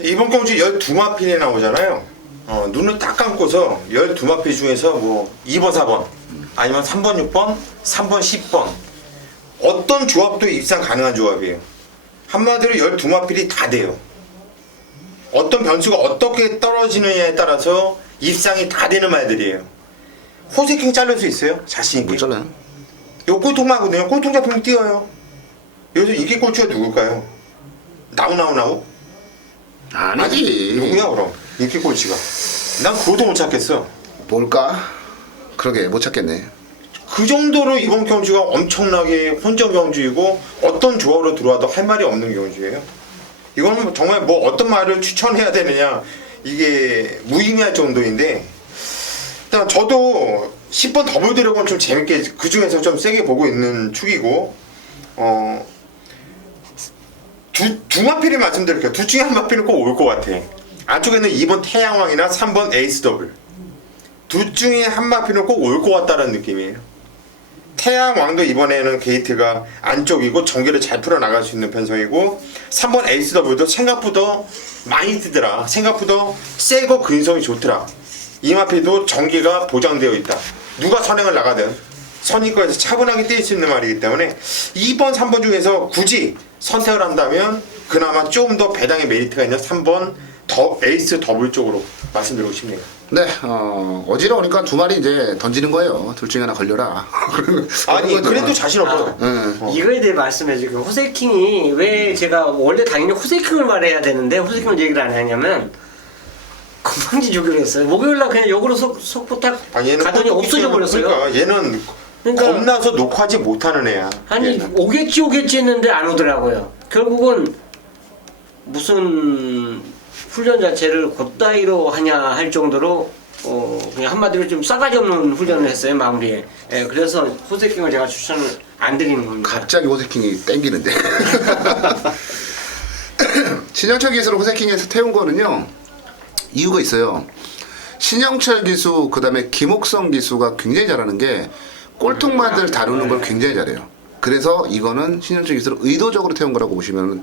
이번 경주 12마필이 나오잖아요. 눈을 딱 감고서 12마필 중에서 뭐 2번, 4번 아니면 3번, 6번, 3번, 10번 어떤 조합도 입상 가능한 조합이에요. 한마디로 12마필이 다 돼요. 어떤 변수가 어떻게 떨어지느냐에 따라서 입상이 다 되는 말들이에요. 호세킹 자를 수 있어요? 자신있게. 못 잘라요. 요 꼴통마거든요. 꼴통 잡히면 뛰어요. 여기서 인기 꼴찌가 누굴까요? 나우? 아니지. 누구야 그럼? 인기 꼴찌가. 난 그것도 못 찾겠어. 뭘까? 그러게 못 찾겠네. 그 정도로 이번 경주가 엄청나게 혼전 경주이고 어떤 조합으로 들어와도 할 말이 없는 경주예요. 이거는 정말 뭐 어떤 말을 추천해야 되느냐 이게 무의미할 정도인데 일단 저도 10번 더블 드래곤 좀 재밌게 그 중에서 좀 세게 보고 있는 축이고 두 마필을 말씀드릴게요. 둘 중에 한 마필은 꼭 올 것 같아. 안쪽에는 2번 태양왕이나 3번 에이스 더블 둘 중에 한 마필은 꼭 올 것 같다는 느낌이에요. 태양왕도 이번에는 게이트가 안쪽이고 전개를 잘 풀어나갈 수 있는 편성이고 3번 에이스 더블도 생각보다 많이 뜨더라. 생각보다 세고 근성이 좋더라. 이 마필도 전개가 보장되어 있다. 누가 선행을 나가든 선입권에서 차분하게 뛸 수 있는 말이기 때문에 2번, 3번 중에서 굳이 선택을 한다면 그나마 좀 더 배당의 메리트가 있는 3번 더 에이스 더블 쪽으로 말씀드리고 싶네요. 네, 어지러우니까 두 마리 이제 던지는 거예요. 둘 중에 하나 걸려라. 아니 그래도 자신 없어. 이거에 대해 말씀해 주고 호세킹이 왜 제가 원래 당연히 호세킹을 말해야 되는데 호세킹을 얘기를 안 하냐면 건방지 주기로 했어요. 목요일날 그냥 역으로 속보딱 가더니 없어져 버렸어요. 그러니까 얘는 겁나서 녹화하지 못하는 애야. 아니 얘는. 오겠지 했는데 안 오더라고요. 결국은 무슨 훈련 자체를 곧다이로 하냐 할 정도로 그냥 한마디로 좀 싸가지 없는 훈련을 했어요 마무리에. 예, 그래서 호세킹을 제가 추천을 안 드리는 겁니다. 갑자기 호세킹이 땡기는데. 신영철 기수를 호세킹에서 태운 거는요 이유가 있어요. 신영철 기수 그다음에 김옥성 기수가 굉장히 잘하는 게 꼴통마들 다루는 걸 굉장히 잘해요. 그래서 이거는 신영철 기수를 의도적으로 태운 거라고 보시면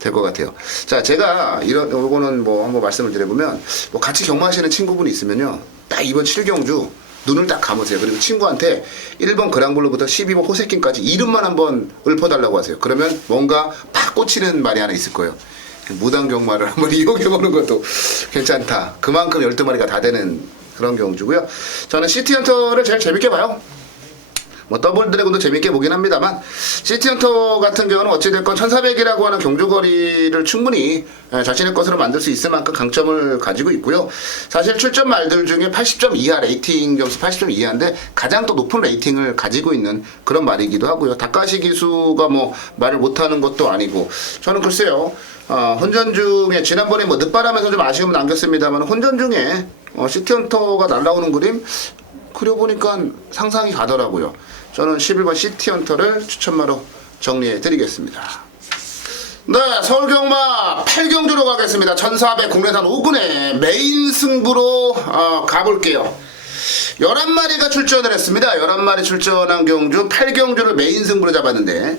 될 것 같아요. 자, 제가 요거는 뭐 한번 말씀을 드려보면 뭐 같이 경마하시는 친구분이 있으면요 딱 이번 7경주 눈을 딱 감으세요. 그리고 친구한테 1번 그랑블루부터 12번 호세킹까지 이름만 한번 읊어달라고 하세요. 그러면 뭔가 팍 꽂히는 말이 하나 있을 거예요. 무당 경마를 한번 이용해보는 것도 괜찮다. 그만큼 12마리가 다 되는 그런 경주고요. 저는 시티헌터를 제일 재밌게 봐요. 뭐 더블 드래곤도 재밌게 보긴 합니다만 시티헌터 같은 경우는 어찌됐건 1400이라고 하는 경주거리를 충분히 자신의 것으로 만들 수 있을 만큼 강점을 가지고 있고요. 사실 출전 말들 중에 80점 이하 레이팅 점수 80점 이하인데 가장 또 높은 레이팅을 가지고 있는 그런 말이기도 하고요. 다카시 기수가 뭐 말을 못하는 것도 아니고 저는 글쎄요 혼전 중에 지난번에 뭐 늦바람에서 좀 아쉬움을 남겼습니다만 혼전 중에 시티헌터가 날라오는 그림 그려보니까 상상이 가더라고요. 저는 11번 시티헌터를 추천마로 정리해 드리겠습니다. 네, 서울경마 8경주로 가겠습니다. 1400 국내산 5군의 메인 승부로 가볼게요. 11마리가 출전을 했습니다. 11마리 출전한 경주 8경주를 메인 승부로 잡았는데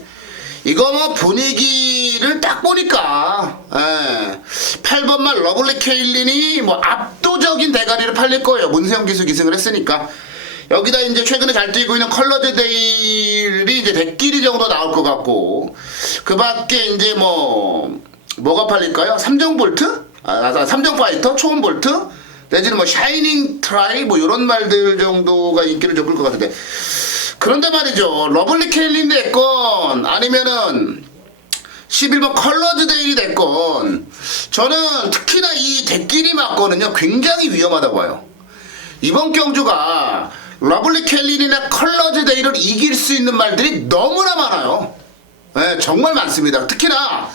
이거 뭐 분위기를 딱 보니까 8번말 러블리 케일린이 뭐 압도적인 대가리를 팔릴 거예요. 문세영 기수 기승을 했으니까. 여기다 이제 최근에 잘 뛰고 있는 컬러즈 데일이 이제 100길이 정도 나올 것 같고 그 밖에 이제 뭐가 팔릴까요? 삼정 볼트? 삼정 파이터? 초원 볼트? 내지는 뭐 샤이닝 트라이? 뭐 이런 말들 정도가 인기를 좀 끌 것 같은데 그런데 말이죠. 러블리 케일린 됐건 아니면은 11번 컬러즈 데일이 됐건 저는 특히나 이 대끼리 맞거는요 굉장히 위험하다고 봐요. 이번 경주가 러블리 켈린이나 컬러즈 데이를 이길 수 있는 말들이 너무나 많아요. 네, 정말 많습니다. 특히나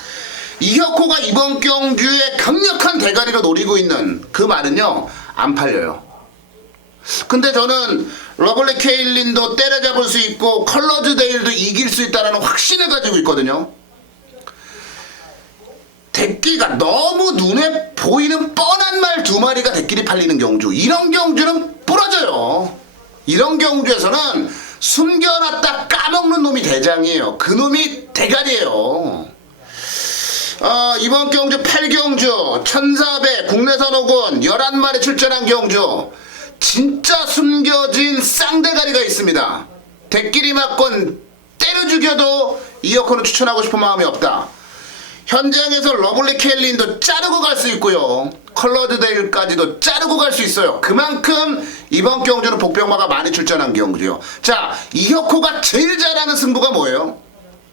이혁호가 이번 경주에 강력한 대가리로 노리고 있는 그 말은요 안 팔려요. 근데 저는 러블리 케일린도 때려잡을 수 있고 컬러즈 데일도 이길 수 있다는 확신을 가지고 있거든요. 대끼가 너무 눈에 보이는 뻔한 말 두 마리가 대끼리 팔리는 경주, 이런 경주는 부러져요. 이런 경주에서는 숨겨놨다 까먹는 놈이 대장이에요. 그 놈이 대가리예요. 이번 경주 8경주 1400 국내산 5군 11마리 출전한 경주 진짜 숨겨진 쌍대가리가 있습니다. 대끼리 맞건 때려 죽여도 이어코는 추천하고 싶은 마음이 없다. 현장에서 러블리 켈린도 자르고 갈 수 있고요. 컬러드 데일까지도 자르고 갈 수 있어요. 그만큼 이번 경주는 복병마가 많이 출전한 경주요. 자, 이혁호가 제일 잘하는 승부가 뭐예요?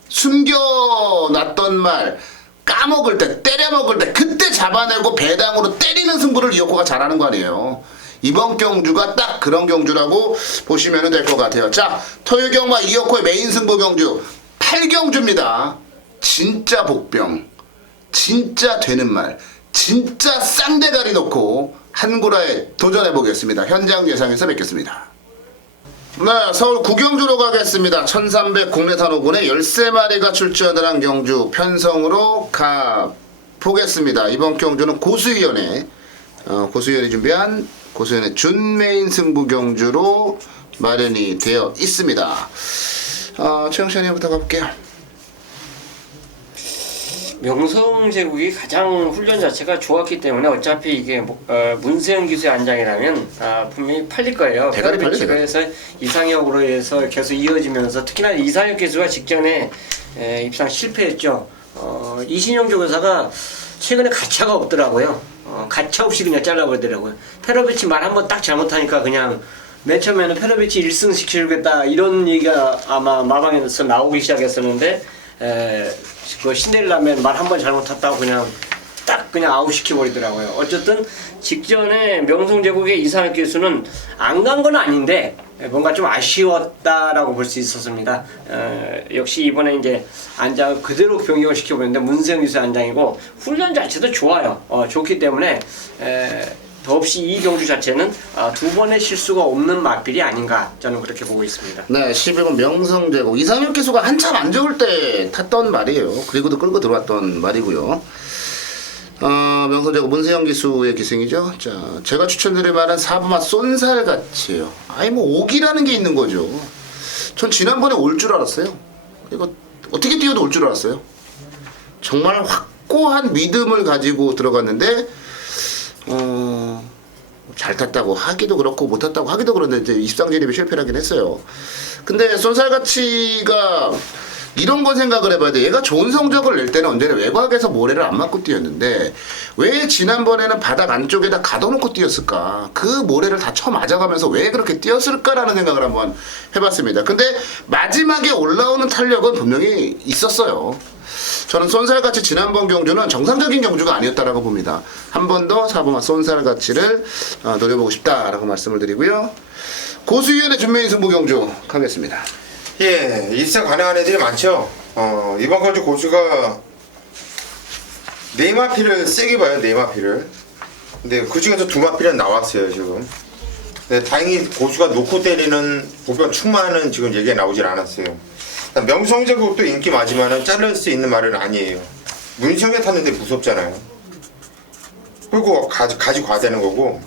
숨겨놨던 말 까먹을 때, 때려먹을 때 그때 잡아내고 배당으로 때리는 승부를 이혁호가 잘하는 거 아니에요. 이번 경주가 딱 그런 경주라고 보시면 될 것 같아요. 자, 토요경마 이혁호의 메인 승부 경주 8경주입니다. 진짜 복병, 진짜 되는 말, 진짜 쌍대가리 놓고 한구라에 도전해보겠습니다. 현장 예상에서 뵙겠습니다. 네, 서울 구경주로 가겠습니다. 1300 국내산 5군에 13마리가 출전을 한 경주 편성으로 가보겠습니다. 이번 경주는 고수위원회, 고수위원이 준비한 고수위원회 준메인 승부 경주로 마련이 되어 있습니다. 최영찬이부터 가볼게요. 명성제국이 가장 훈련 자체가 좋았기 때문에 어차피 이게 문세영 기수의 안장이라면 분명히 팔릴 거예요. 대가리 팔리죠. 그래서 이상혁으로 해서 계속 이어지면서 특히나 이상혁 기수가 직전에 입상 실패했죠. 이신영 조교사가 최근에 가차가 없더라고요. 가차 없이 그냥 잘라버리더라고요. 페로비치 말 한번 딱 잘못하니까 그냥 맨 처음에는 페로비치 1승 시켜주겠다 이런 얘기가 아마 마방에서 나오기 시작했었는데 그 신데렐라맨 말 한 번 잘못했다고 그냥 딱 그냥 아웃시켜버리더라고요. 어쨌든 직전에 명성제국의 이상혁 기수는 안 간 건 아닌데 뭔가 좀 아쉬웠다라고 볼 수 있었습니다. 역시 이번에 이제 안장 그대로 변경을 시켜버렸는데 문세영 기수 안장이고 훈련 자체도 좋아요. 좋기 때문에 더없이 이 경주 자체는 두 번의 실수가 없는 마필이 아닌가 저는 그렇게 보고 있습니다. 네, 12번 명성제국 이상혁 기수가 한참 안 좋을 때 탔던 말이에요. 그리고도 끌고 들어왔던 말이고요. 명성제국 문세영 기수의 기승이죠. 자, 제가 추천드릴 만한 사부마 쏜살같이요. 아니 뭐 오기라는 게 있는 거죠. 전 지난번에 올 줄 알았어요. 이거 어떻게 뛰어도 올 줄 알았어요. 정말 확고한 믿음을 가지고 들어갔는데 잘 탔다고 하기도 그렇고 못 탔다고 하기도 그런데 이제 입상 진입이 실패하긴 했어요. 근데 쏜살같이가 이런 건 생각을 해봐야 돼. 얘가 좋은 성적을 낼 때는 언제나 외곽에서 모래를 안 맞고 뛰었는데 왜 지난번에는 바닥 안쪽에다 가둬놓고 뛰었을까? 그 모래를 다 쳐 맞아가면서 왜 그렇게 뛰었을까라는 생각을 한번 해봤습니다. 근데 마지막에 올라오는 탄력은 분명히 있었어요. 저는 쏜살같이 지난번 경주는 정상적인 경주가 아니었다라고 봅니다. 한 번 더 사부마 쏜살같이를 노려보고 싶다라고 말씀을 드리고요. 고수위원의 준매인 승부 경주 가겠습니다. 예, 입상 가능한 애들이 많죠. 이번 경주 고수가 네마피를 세게 봐요. 네마피를. 근데 그 중에서 두 마피는 나왔어요 지금. 근데 다행히 고수가 놓고 때리는 보편 충만은 지금 얘기가 나오질 않았어요. 명성제국도 인기 많지만은 자를 수 있는 말은 아니에요. 문성에 탔는데 무섭잖아요. 그리고 가지고 가야 되는 거고.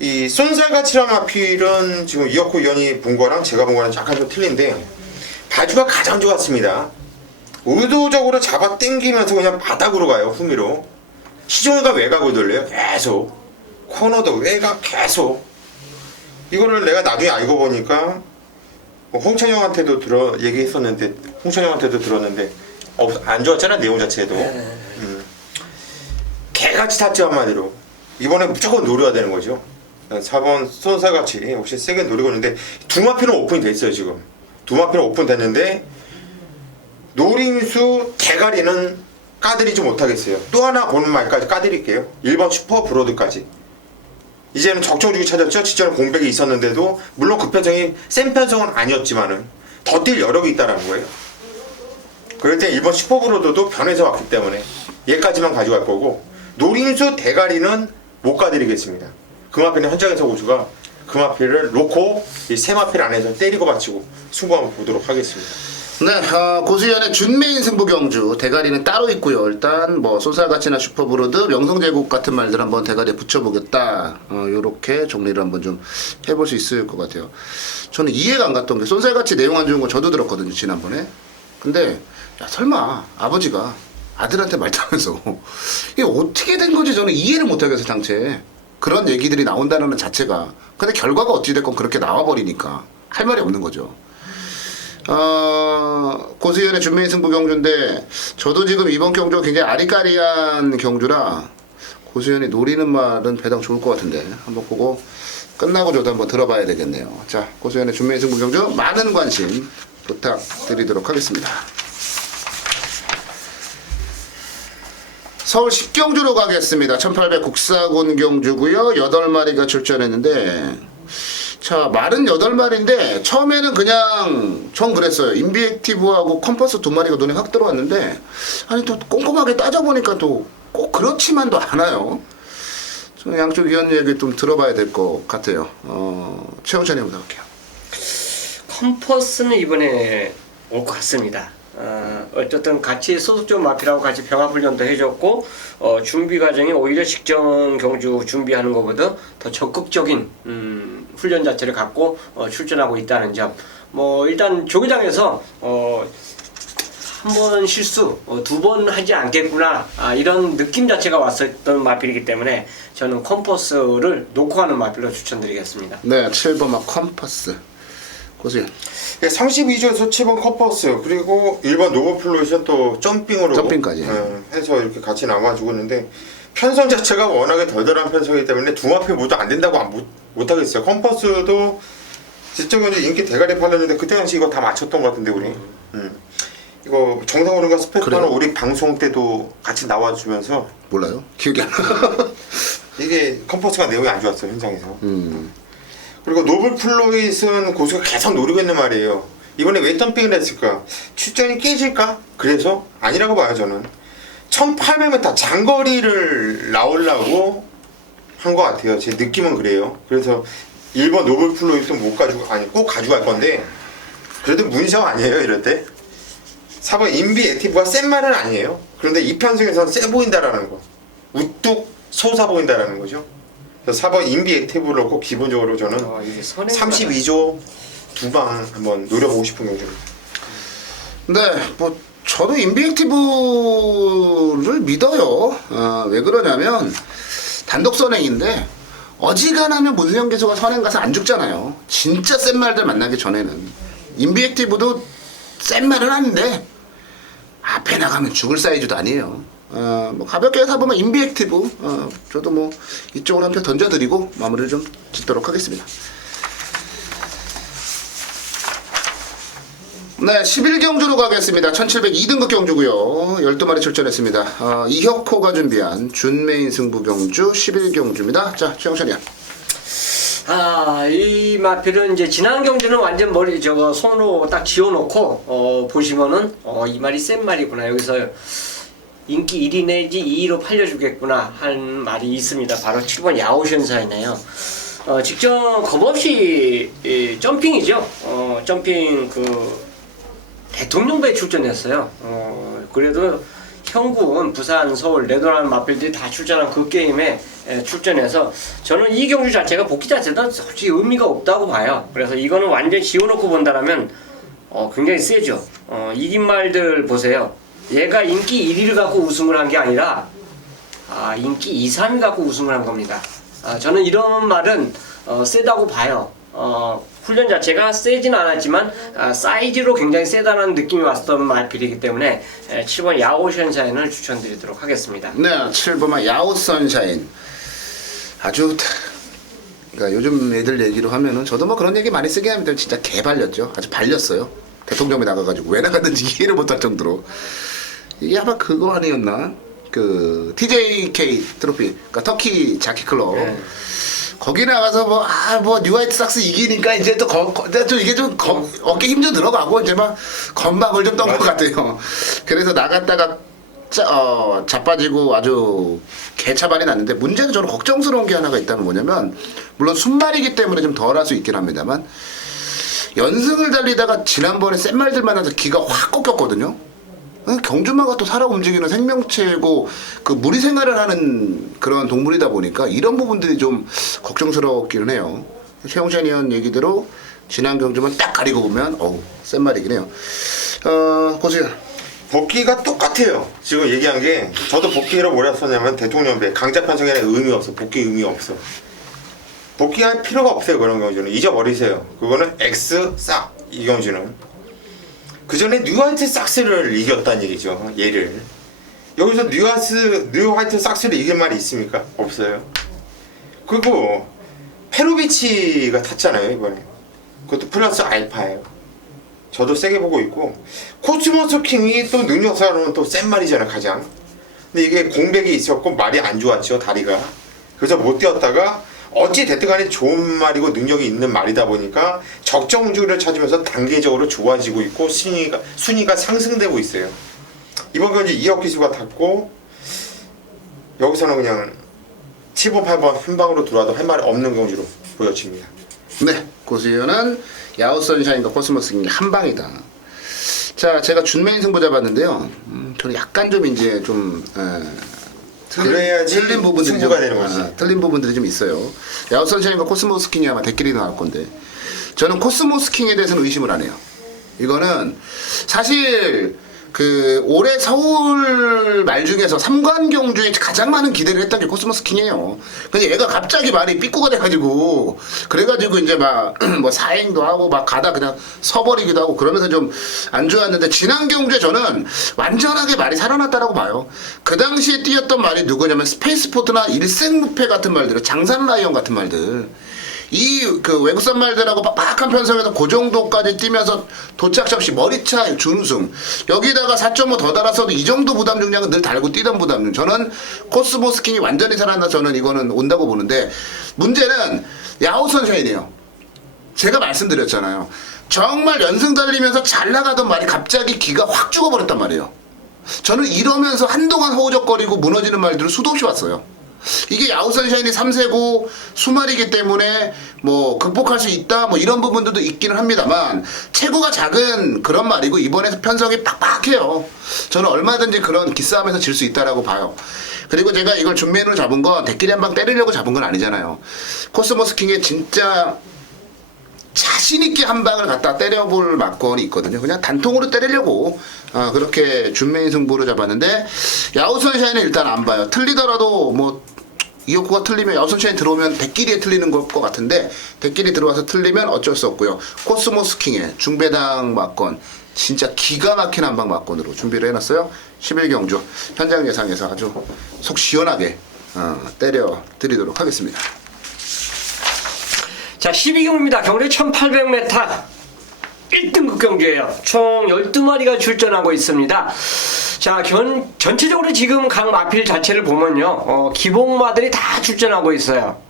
이 쏜살같이란 마필은 지금 이혁호 위원이 본 거랑 제가 본 거랑 약간 좀 틀린데 바주가 가장 좋았습니다. 의도적으로 잡아 당기면서 그냥 바닥으로 가요. 후미로. 시종이가 외곽을 돌려요. 계속. 코너도 외곽 계속. 이거를 내가 나중에 알고 보니까 홍천영한테도 얘기했었는데 홍천영한테도 들었는데 안 좋았잖아 내용 자체도. 개같이 탔죠 한마디로. 이번에 무조건 노려야 되는 거죠. 4번 쏜살같이 혹시 세게 노리고 있는데 두 마피는 오픈이 됐어요 지금. 두 마피는 오픈됐는데 노림수 대가리는 까드리지 못하겠어요. 또 하나 보는 말까지 까드릴게요. 1번 슈퍼 브로드까지. 이제는 적정주기 찾았죠. 직전에 공백이 있었는데도 물론 그 편성이 센 편성은 아니었지만은 더 뛸 여력이 있다는 거예요. 그럴 때 1번 슈퍼 브로드도 변해서 왔기 때문에 얘까지만 가져갈 거고 노림수 대가리는 못 까드리겠습니다. 그 마피는 현장에서 고수가 그 마피를 놓고 이 세 마피를 안에서 때리고 받치고 승부 한번 보도록 하겠습니다. 네, 고수위원의 준매인 승부 경주 대가리는 따로 있고요. 일단 뭐 쏜살같이나 슈퍼브로드, 명성제국 같은 말들 한번 대가리에 붙여보겠다. 요렇게 정리를 한번 좀 해볼 수 있을 것 같아요. 저는 이해가 안 갔던 게 쏜살같이 내용 안 좋은 거 저도 들었거든요 지난번에. 근데 야 설마 아버지가 아들한테 말타면서 이게 어떻게 된 건지 저는 이해를 못하겠어요 당최. 그런 얘기들이 나온다는 자체가. 근데 결과가 어찌됐건 그렇게 나와버리니까 할 말이 없는 거죠. 고수위원의 준매인 승부 경주인데 저도 지금 이번 경주가 굉장히 아리까리한 경주라 고수위원이 노리는 말은 배당 좋을 것 같은데 한번 보고 끝나고 저도 한번 들어봐야 되겠네요. 자, 고수위원의 준매인 승부 경주 많은 관심 부탁드리도록 하겠습니다. 서울 10경주로 가겠습니다. 1800 국사군 경주고요. 8마리가 출전했는데 자, 말은 8마리인데 처음에는 그냥 전 그랬어요. 인비액티브하고 컴퍼스 2마리가 눈에 확 들어왔는데 아니 또 꼼꼼하게 따져보니까 또 꼭 그렇지만도 않아요. 저는 양쪽 위원 얘기 좀 들어봐야 될 것 같아요. 최영찬이 한번 할게요. 컴퍼스는 이번에 올 것 같습니다. 어쨌든 같이 소속적 마피라고 같이 병합훈련도 해줬고 준비 과정이 오히려 직전 경주 준비하는 것보다 더 적극적인 훈련 자체를 갖고 출전하고 있다는 점. 뭐 일단 조기장에서 한 번 실수, 두 번 하지 않겠구나 이런 느낌 자체가 왔었던 마필이기 때문에 저는 컴퍼스를 놓고 가는 마필로 추천드리겠습니다. 네, 7번 막 컴퍼스. 고수현. 32조에서 7번 컴퍼스 그리고 1번 노브플로이션 또 점핑으로 점핑까지. 해서 이렇게 같이 나와주고 있는데 편성 자체가 워낙에 덜덜한 편성이기 때문에 두 마필 모두 안 된다고 못하겠어요. 컴퍼스도 지적으로 인기 대가리 팔렸는데 그때 당시 이거 다 맞췄던 것 같은데 우리 이거 정상으로가 스펙터는 그래요? 우리 방송 때도 같이 나와주면서 몰라요? 기억이 안 나. 이게 컴퍼스가 내용이 안 좋았어요 현장에서. 그리고 노블플로잇은 고수가 계속 노리고 있는 말이에요. 이번에 왜 덤핑을 했을까? 출전이 깨질까? 그래서 아니라고 봐요 저는. 1800m 장거리를 나오려고 한 것 같아요. 제 느낌은 그래요. 그래서 1번 노블플로잇도 못 가지고 아니 꼭 가져갈 건데 그래도 문셔 아니에요 이럴 때. 4번 인비 액티브가 센 말은 아니에요. 그런데 이 편성에서는 세 보인다라는 거. 우뚝 솟아 보인다라는 거죠. 4번 인비 액티브를 넣고 기본적으로 저는 이게 선행과다. 32조 두 방 한번 노려보고 싶은 경우입니다. 네, 뭐 저도 인비액티브를 믿어요. 왜 그러냐면 단독 선행인데 어지간하면 문세영 기수가 선행 가서 안 죽잖아요. 진짜 센 말들 만나기 전에는 인비액티브도 센 말은 아닌데 앞에 나가면 죽을 사이즈도 아니에요. 뭐 가볍게 사보면 인비액티브 저도 뭐 이쪽으로 한 표 던져드리고 마무리를 좀 짓도록 하겠습니다. 네, 11경주로 가겠습니다. 1702등급 경주고요. 12마리 출전했습니다. 이혁호가 준비한 준메인 승부 경주 11경주입니다. 자, 최영찬이야. 이 마필은 이제 지난 경주는 완전 머리 손으로 딱 지어놓고 보시면은 이 말이 센 말이구나. 여기서 인기 1위 내지 2위로 팔려주겠구나 한 말이 있습니다. 바로 7번 야오션사이네요. 직접 겁없이 점핑이죠. 점핑 대통령배에 출전했어요. 그래도 형군, 부산, 서울, 내도라는 마필들이 다 출전한 그 게임에 출전해서 저는 이 경주 자체가 복귀 자체도 솔직히 의미가 없다고 봐요. 그래서 이거는 완전 지워놓고 본다라면 굉장히 세죠. 이긴 말들 보세요. 얘가 인기 1위를 갖고 우승을 한 게 아니라 인기 2, 3위 갖고 우승을 한 겁니다. 저는 이런 말은 세다고 봐요. 훈련 자체가 세진 않았지만 사이즈로 굉장히 세다는 느낌이 왔던 말필이기 때문에 7번 야오션샤인을 추천드리도록 하겠습니다. 네, 7번만 야오 선샤인. 아주 그러니까 요즘 애들 얘기로 하면은 저도 뭐 그런 얘기 많이 쓰긴 합니다. 진짜 개발렸죠. 아주 발렸어요. 대통령이 나가가지고 왜 나갔는지 이해를 못할 정도로. 이게 아마 그거 아니었나? 그 TJK 트로피, 그러니까 터키 자키 클럽. 네. 거기 나가서 뭐 뉴화이트 삭스 이기니까 이제 또 이게 좀 어깨 힘 좀 들어가고 이제 막 건방을 좀 떤 것 같아요. 그래서 나갔다가 자빠지고 아주 개차반이 났는데 문제는 저는 걱정스러운 게 하나가 있다는 뭐냐면 물론 순말이기 때문에 좀 덜 할 수 있긴 합니다만 연승을 달리다가 지난번에 센 말들 만나서 기가 확 꺾였거든요. 경주마가 또 살아 움직이는 생명체고 그 무리 생활을 하는 그런 동물이다 보니까 이런 부분들이 좀 걱정스럽기는 해요. 최용찬 의원 얘기대로 지난 경주만 딱 가리고 보면 센 말이긴 해요. 고수현. 복귀가 똑같아요. 지금 얘기한 게 저도 복귀를 뭐라 썼냐면 대통령배 강자 편성에 의미 없어. 복귀 의미 없어. 복귀할 필요가 없어요. 그런 경주는 잊어버리세요. 그거는 X 싹 이 경주는. 그 전에 뉴화이트 삭스를 이겼다는 얘기죠. 얘를 여기서 뉴화이트 삭스를 이길 말이 있습니까? 없어요. 그리고 페로비치가 탔잖아요 이번에. 그것도 플러스 알파예요. 저도 세게 보고 있고 코스모스 킹이 또 능력사로는 또 센 말이잖아요 가장. 근데 이게 공백이 있었고 말이 안 좋았죠 다리가. 그래서 못 뛰었다가 어찌 됐든 간에 좋은 말이고 능력이 있는 말이다 보니까 적정주를 찾으면서 단계적으로 좋아지고 있고 순위가 상승되고 있어요. 이번 경기 2억 기수가 탔고 여기서는 그냥 7번, 8번 한 방으로 들어와도 할 말이 없는 경주로 보여집니다. 네, 고수현은 야오 선샤인과 코스모스 킹이 한 방이다. 자, 제가 준메인 승부 잡았는데요. 저는 약간 좀 이제 좀 그래야지 틀린 부분들이 승부가 되는 거지. 틀린 부분들이 좀 있어요. 야오 선샤인과 코스모스 킹이 아마 대끼리 나올 건데 저는 코스모스 킹에 대해서는 의심을 안 해요. 이거는 사실 그 올해 서울 말 중에서 3관 경주에 가장 많은 기대를 했던 게 코스모스 킹이에요. 근데 얘가 갑자기 말이 삐꾸가 돼가지고 그래가지고 이제 막 뭐 사행도 하고 막 가다 그냥 서버리기도 하고 그러면서 좀 안 좋았는데 지난 경주에 저는 완전하게 말이 살아났다라고 봐요. 그 당시에 뛰었던 말이 누구냐면 스페이스포트나 일생무패 같은 말들, 장산라이언 같은 말들. 이 그 외국산 말들하고 빡빡한 편성에서 그 정도까지 뛰면서 도착 없이 머리차 준우승 여기다가 4.5 더 달았어도 이 정도 부담 중량은 늘 달고 뛰던 부담 중 저는 코스모스킹이 완전히 살아나 저는 이거는 온다고 보는데 문제는 야후 선샤인이에요. 제가 말씀드렸잖아요. 정말 연승 달리면서 잘 나가던 말이 갑자기 기가 확 죽어버렸단 말이에요. 저는 이러면서 한동안 허우적거리고 무너지는 말들을 수도 없이 봤어요. 이게 야후 선샤인이 3세고 수말이기 때문에 뭐 극복할 수 있다 뭐 이런 부분들도 있기는 합니다만 체구가 작은 그런 말이고 이번에 편성이 빡빡해요. 저는 얼마든지 그런 기싸움에서 질 수 있다라고 봐요. 그리고 제가 이걸 준비해놓은 잡은 건 대끼리 한 방 때리려고 잡은 건 아니잖아요. 코스모스킹의 진짜 자신있게 한 방을 갖다 때려볼 막건이 있거든요. 그냥 단통으로 때리려고 그렇게 준메인 승부를 잡았는데 야후 선샤인은 일단 안 봐요. 틀리더라도 뭐 이어쿠가 틀리면 야후 선샤인 들어오면 대끼리에 틀리는 것 같은데 대끼리 들어와서 틀리면 어쩔 수 없고요. 코스모스킹의 중배당 막건 진짜 기가 막힌 한 방 막건으로 준비를 해놨어요. 11경주 현장 예상에서 아주 속 시원하게 때려 드리도록 하겠습니다. 자, 12경입니다. 경주 1800m 1등급 경주예요. 총 12마리가 출전하고 있습니다. 자, 전체적으로 지금 각 마필 자체를 보면요. 기복마들이 다 출전하고 있어요.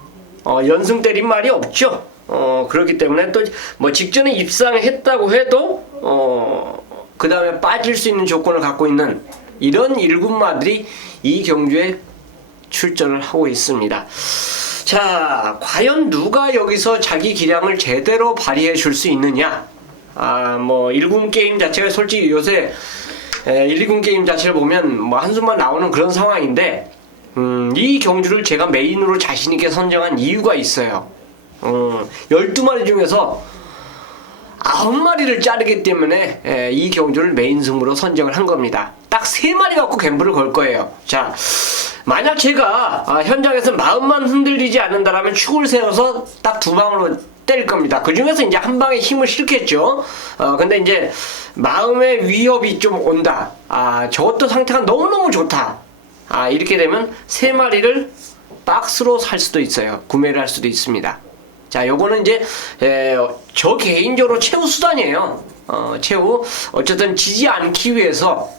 연승 때린 말이 없죠. 그렇기 때문에 또 뭐 직전에 입상했다고 해도 그 다음에 빠질 수 있는 조건을 갖고 있는 이런 7마들이 이 경주에 출전을 하고 있습니다. 자, 과연 누가 여기서 자기 기량을 제대로 발휘해 줄 수 있느냐? 뭐 1군 게임 자체가 솔직히 요새 1, 2군 게임 자체를 보면 뭐 한숨만 나오는 그런 상황인데 이 경주를 제가 메인으로 자신있게 선정한 이유가 있어요. 12마리 중에서 9마리를 자르기 때문에 이 경주를 메인 승부로 선정을 한 겁니다. 딱 3마리 갖고 갬블을 걸 거예요. 자, 만약 제가 현장에서 마음만 흔들리지 않는다라면 축을 세워서 딱 2방으로 때릴 겁니다. 그 중에서 이제 한 방에 힘을 실겠죠. 근데 이제 마음의 위협이 좀 온다. 저것도 상태가 너무너무 좋다. 이렇게 되면 3마리를 박스로 살 수도 있어요. 구매를 할 수도 있습니다. 자, 요거는 이제 저 개인적으로 최후 수단이에요. 최후 어쨌든 지지 않기 위해서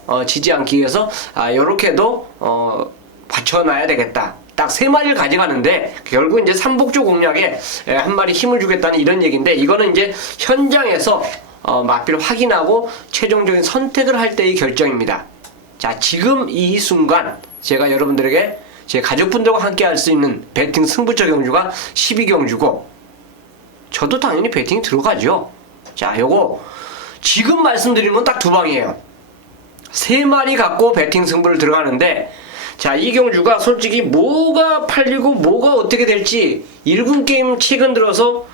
요렇게도 받쳐놔야 되겠다. 딱 3마리를 가져가는데 결국 이제 삼복조 공략에 한 마리 힘을 주겠다는 이런 얘기인데 이거는 이제 현장에서 마필을 확인하고 최종적인 선택을 할 때의 결정입니다. 자, 지금 이 순간 제가 여러분들에게 제 가족분들과 함께 할 수 있는 배팅 승부처 경주가 12경주고 저도 당연히 배팅이 들어가죠. 자, 요거 지금 말씀드린 건 딱 2방이에요. 3마리 갖고 배팅 승부를 들어가는데 자, 이 경주가 솔직히 뭐가 팔리고 뭐가 어떻게 될지 1군 게임 최근 들어서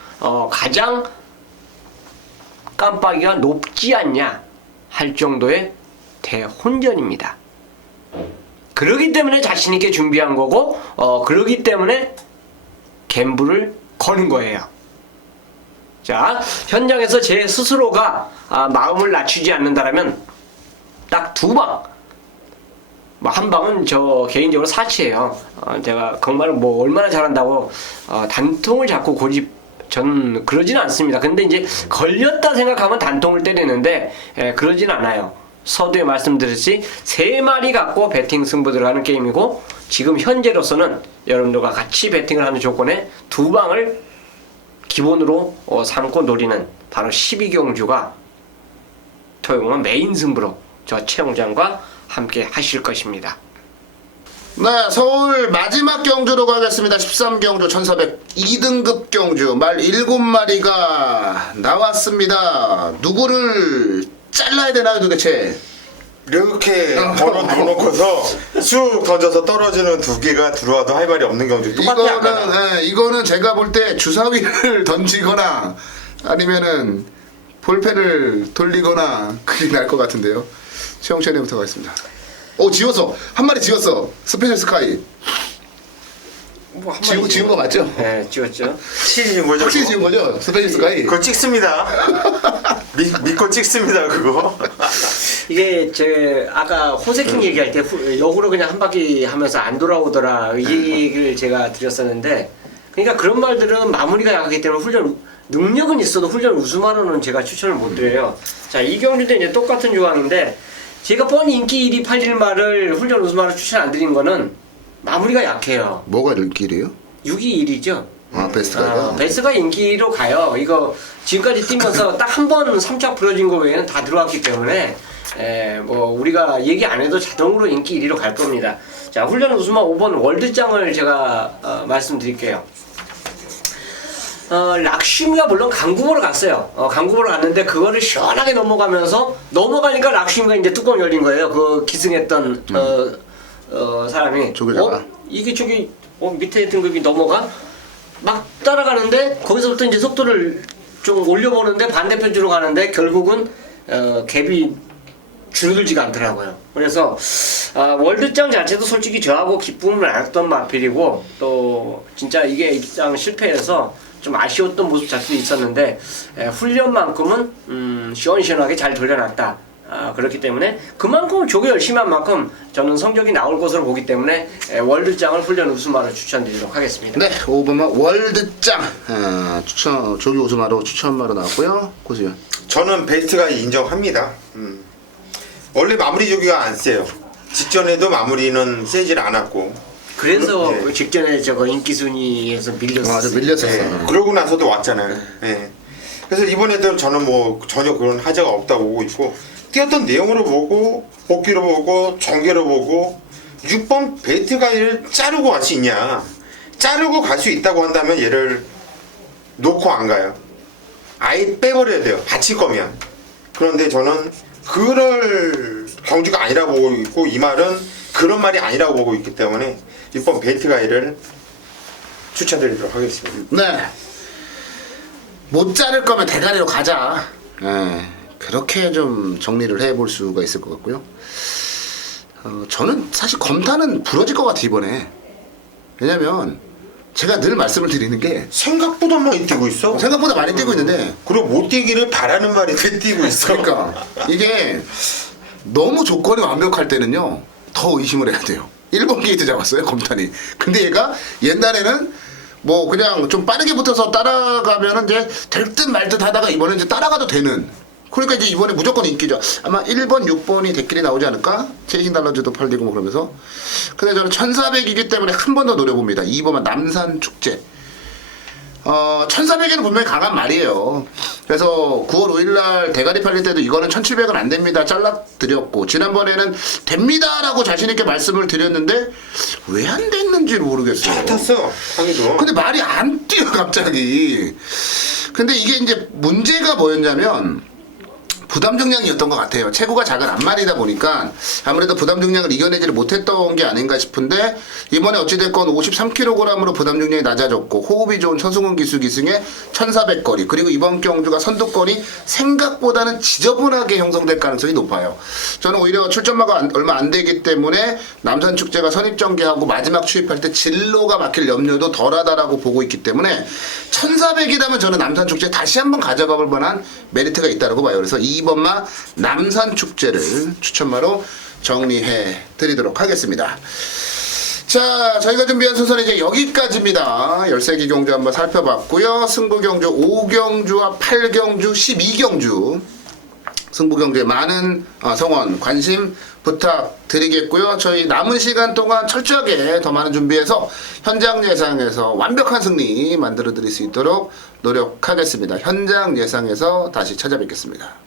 가장 깜빡이가 높지 않냐 할 정도의 대혼전입니다. 그러기 때문에 자신있게 준비한 거고 그러기 때문에 갬블을 거는 거예요. 자, 현장에서 제 스스로가 마음을 낮추지 않는다라면 딱 2방, 뭐 한 방은 저 개인적으로 사치예요. 제가 정말 뭐 얼마나 잘한다고 단통을 잡고 고집 전 그러진 않습니다. 근데 이제 걸렸다 생각하면 단통을 때리는데 그러진 않아요. 서두에 말씀드렸듯이 3마리 갖고 배팅 승부 들어가는 게임이고 지금 현재로서는 여러분들과 같이 배팅을 하는 조건에 2방을 기본으로 삼고 노리는 바로 12경주가 토요일은 메인 승부로 저 최영장과 함께 하실 것입니다. 네, 서울 마지막 경주로 가겠습니다. 13경주 1400 2등급 경주 말 7마리가 나왔습니다. 누구를 잘라야 되나요 도대체? 이렇게 번호 넣어놓고서 쑥 던져서 떨어지는 2개가 들어와도 할 말이 없는 경주 똑같아. 이거는 제가 볼 때 주사위를 던지거나 아니면은 볼펜을 돌리거나 그게 나을 것 같은데요. 최영찬이부터 가겠습니다. 오, 지웠어. 한 마리 지웠어. 스페셜 스카이. 뭐 한 지운 마디 거 맞죠? 네, 지웠죠. 치즈인 거죠? 확실히 그거? 지운 거죠? 스페셜 스카이. 그거 찍습니다. 믿고 찍습니다 그거. 이게 제 아까 호세킹 얘기할 때 역으로 그냥 한 바퀴 하면서 안 돌아오더라 이 얘기를 제가 드렸었는데, 그러니까 그런 말들은 마무리가 약하기 때문에 훈련 능력은 있어도 훈련 우수만으로는 제가 추천을 못 드려요. 자, 이경주도 이제 똑같은 조항인데, 제가 뻔히 인기 1위 8일 말을 훈련 우수만으로 추천 안 드린 거는 마무리가 약해요. 뭐가 인기래요? 6위 1위죠. 아, 베스트가. 베스가 인기로 가요. 이거 지금까지 뛰면서 딱 한 번 3차 부러진 거 외에는 다 들어왔기 때문에 뭐 우리가 얘기 안 해도 자동으로 인기 1위로 갈 겁니다. 자, 훈련 우수만 5번 월드장을 제가 말씀드릴게요. 락쉬미가 물론 강구보로 갔어요. 강구보로 갔는데 그거를 시원하게 넘어가니까 락쉬미가 이제 뚜껑 열린 거예요. 그 기승했던 사람이. 저기다가. 이게 저기 밑에 등급이 넘어가? 막 따라가는데 거기서부터 이제 속도를 좀 올려보는데 반대편 주로 가는데 결국은 갭이 줄어들지가 않더라고요. 그래서 월드장 자체도 솔직히 저하고 기쁨을 나눴던 마필이고, 또 진짜 이게 입장 실패해서 좀 아쉬웠던 모습 자체도 있었는데 훈련만큼은 시원시원하게 잘 돌려놨다. 그렇기 때문에 그만큼 조기 열심히 한 만큼 저는 성적이 나올 것으로 보기 때문에 월드장을 훈련 우수마로 추천드리도록 하겠습니다. 네, 5번만 월드짱 추천 조기 우수마로 추천마로 나왔고요. 고수연. 저는 베스트가 인정합니다. 원래 마무리 조기가 안 세요. 직전에도 마무리는 세질 않았고. 그래서 네. 직전에 저거 인기 순위에서 밀렸어요. 맞아, 밀렸었어. 네. 그러고 나서도 왔잖아요. 네. 그래서 이번에도 저는 뭐 전혀 그런 하자가 없다고 보고 있고, 뛰었던 내용으로 보고 복귀로 보고 정계로 보고 6번 베트가이를 자르고 갈 수 있냐, 자르고 갈 수 있다고 한다면 얘를 놓고 안 가요. 아예 빼버려야 돼요, 바칠 거면. 그런데 저는 그럴 경주가 아니라고 보고 있고, 이 말은 그런 말이 아니라고 보고 있기 때문에 6번 베트가이를 추천드리도록 하겠습니다. 네. 못 자를 거면 대가리로 가자. 그렇게 좀 정리를 해볼 수가 있을 것 같고요. 저는 사실 검탄은 부러질 것 같아 이번에. 왜냐면 제가 늘 말씀을 드리는 게 생각보다 많이 뛰고 있어. 생각보다 많이 뛰고 있는데, 그리고 못 뛰기를 바라는 말이 뛰고 있어. 그러니까 이게 너무 조건이 완벽할 때는요 더 의심을 해야 돼요. 1번 게이트 잡았어요 검탄이. 근데 얘가 옛날에는 뭐 그냥 좀 빠르게 붙어서 따라가면은 이제 될 듯 말 듯 하다가 이번에 이제 따라가도 되는. 그러니까 이제 이번에 무조건 인기죠. 아마 1번, 6번이 대끼리 나오지 않을까? 체이싱 달러즈도 팔리고 뭐 그러면서. 근데 저는 1400이기 때문에 한 번 더 노려봅니다. 2번은 남산 축제. 1400에는 분명히 강한 말이에요. 그래서 9월 5일날 대가리 팔릴 때도 이거는 1700은 안 됩니다. 잘라드렸고, 지난번에는 됩니다라고 자신있게 말씀을 드렸는데 왜 안 됐는지 모르겠어요. 잘 탔어, 하기도. 근데 말이 안 뛰어 갑자기. 근데 이게 이제 문제가 뭐였냐면 부담 중량이었던 것 같아요. 체구가 작은 앞말이다 보니까 아무래도 부담 중량을 이겨내지를 못했던 게 아닌가 싶은데, 이번에 어찌됐건 53kg으로 부담 중량이 낮아졌고 호흡이 좋은 천승훈 기수 기승의 1400거리, 그리고 이번 경주가 선두권이 생각보다는 지저분하게 형성될 가능성이 높아요. 저는 오히려 출전마가 얼마 안 되기 때문에 남산축제가 선입전개하고 마지막 추입할 때 진로가 막힐 염려도 덜하다라고 보고 있기 때문에 1400이라면 저는 남산축제 다시 한번 가져가 볼 만한 메리트가 있다고 봐요. 그래서 2번마 남산축제를 추천마로 정리해 드리도록 하겠습니다. 자, 저희가 준비한 순서는 이제 여기까지입니다. 13기 경주 한번 살펴봤고요. 승부 경주 5경주와 8경주, 12경주 승부 경주에 많은 성원, 관심 부탁드리겠고요. 저희 남은 시간 동안 철저하게 더 많은 준비해서 현장 예상에서 완벽한 승리 만들어 드릴 수 있도록 노력하겠습니다. 현장 예상에서 다시 찾아뵙겠습니다.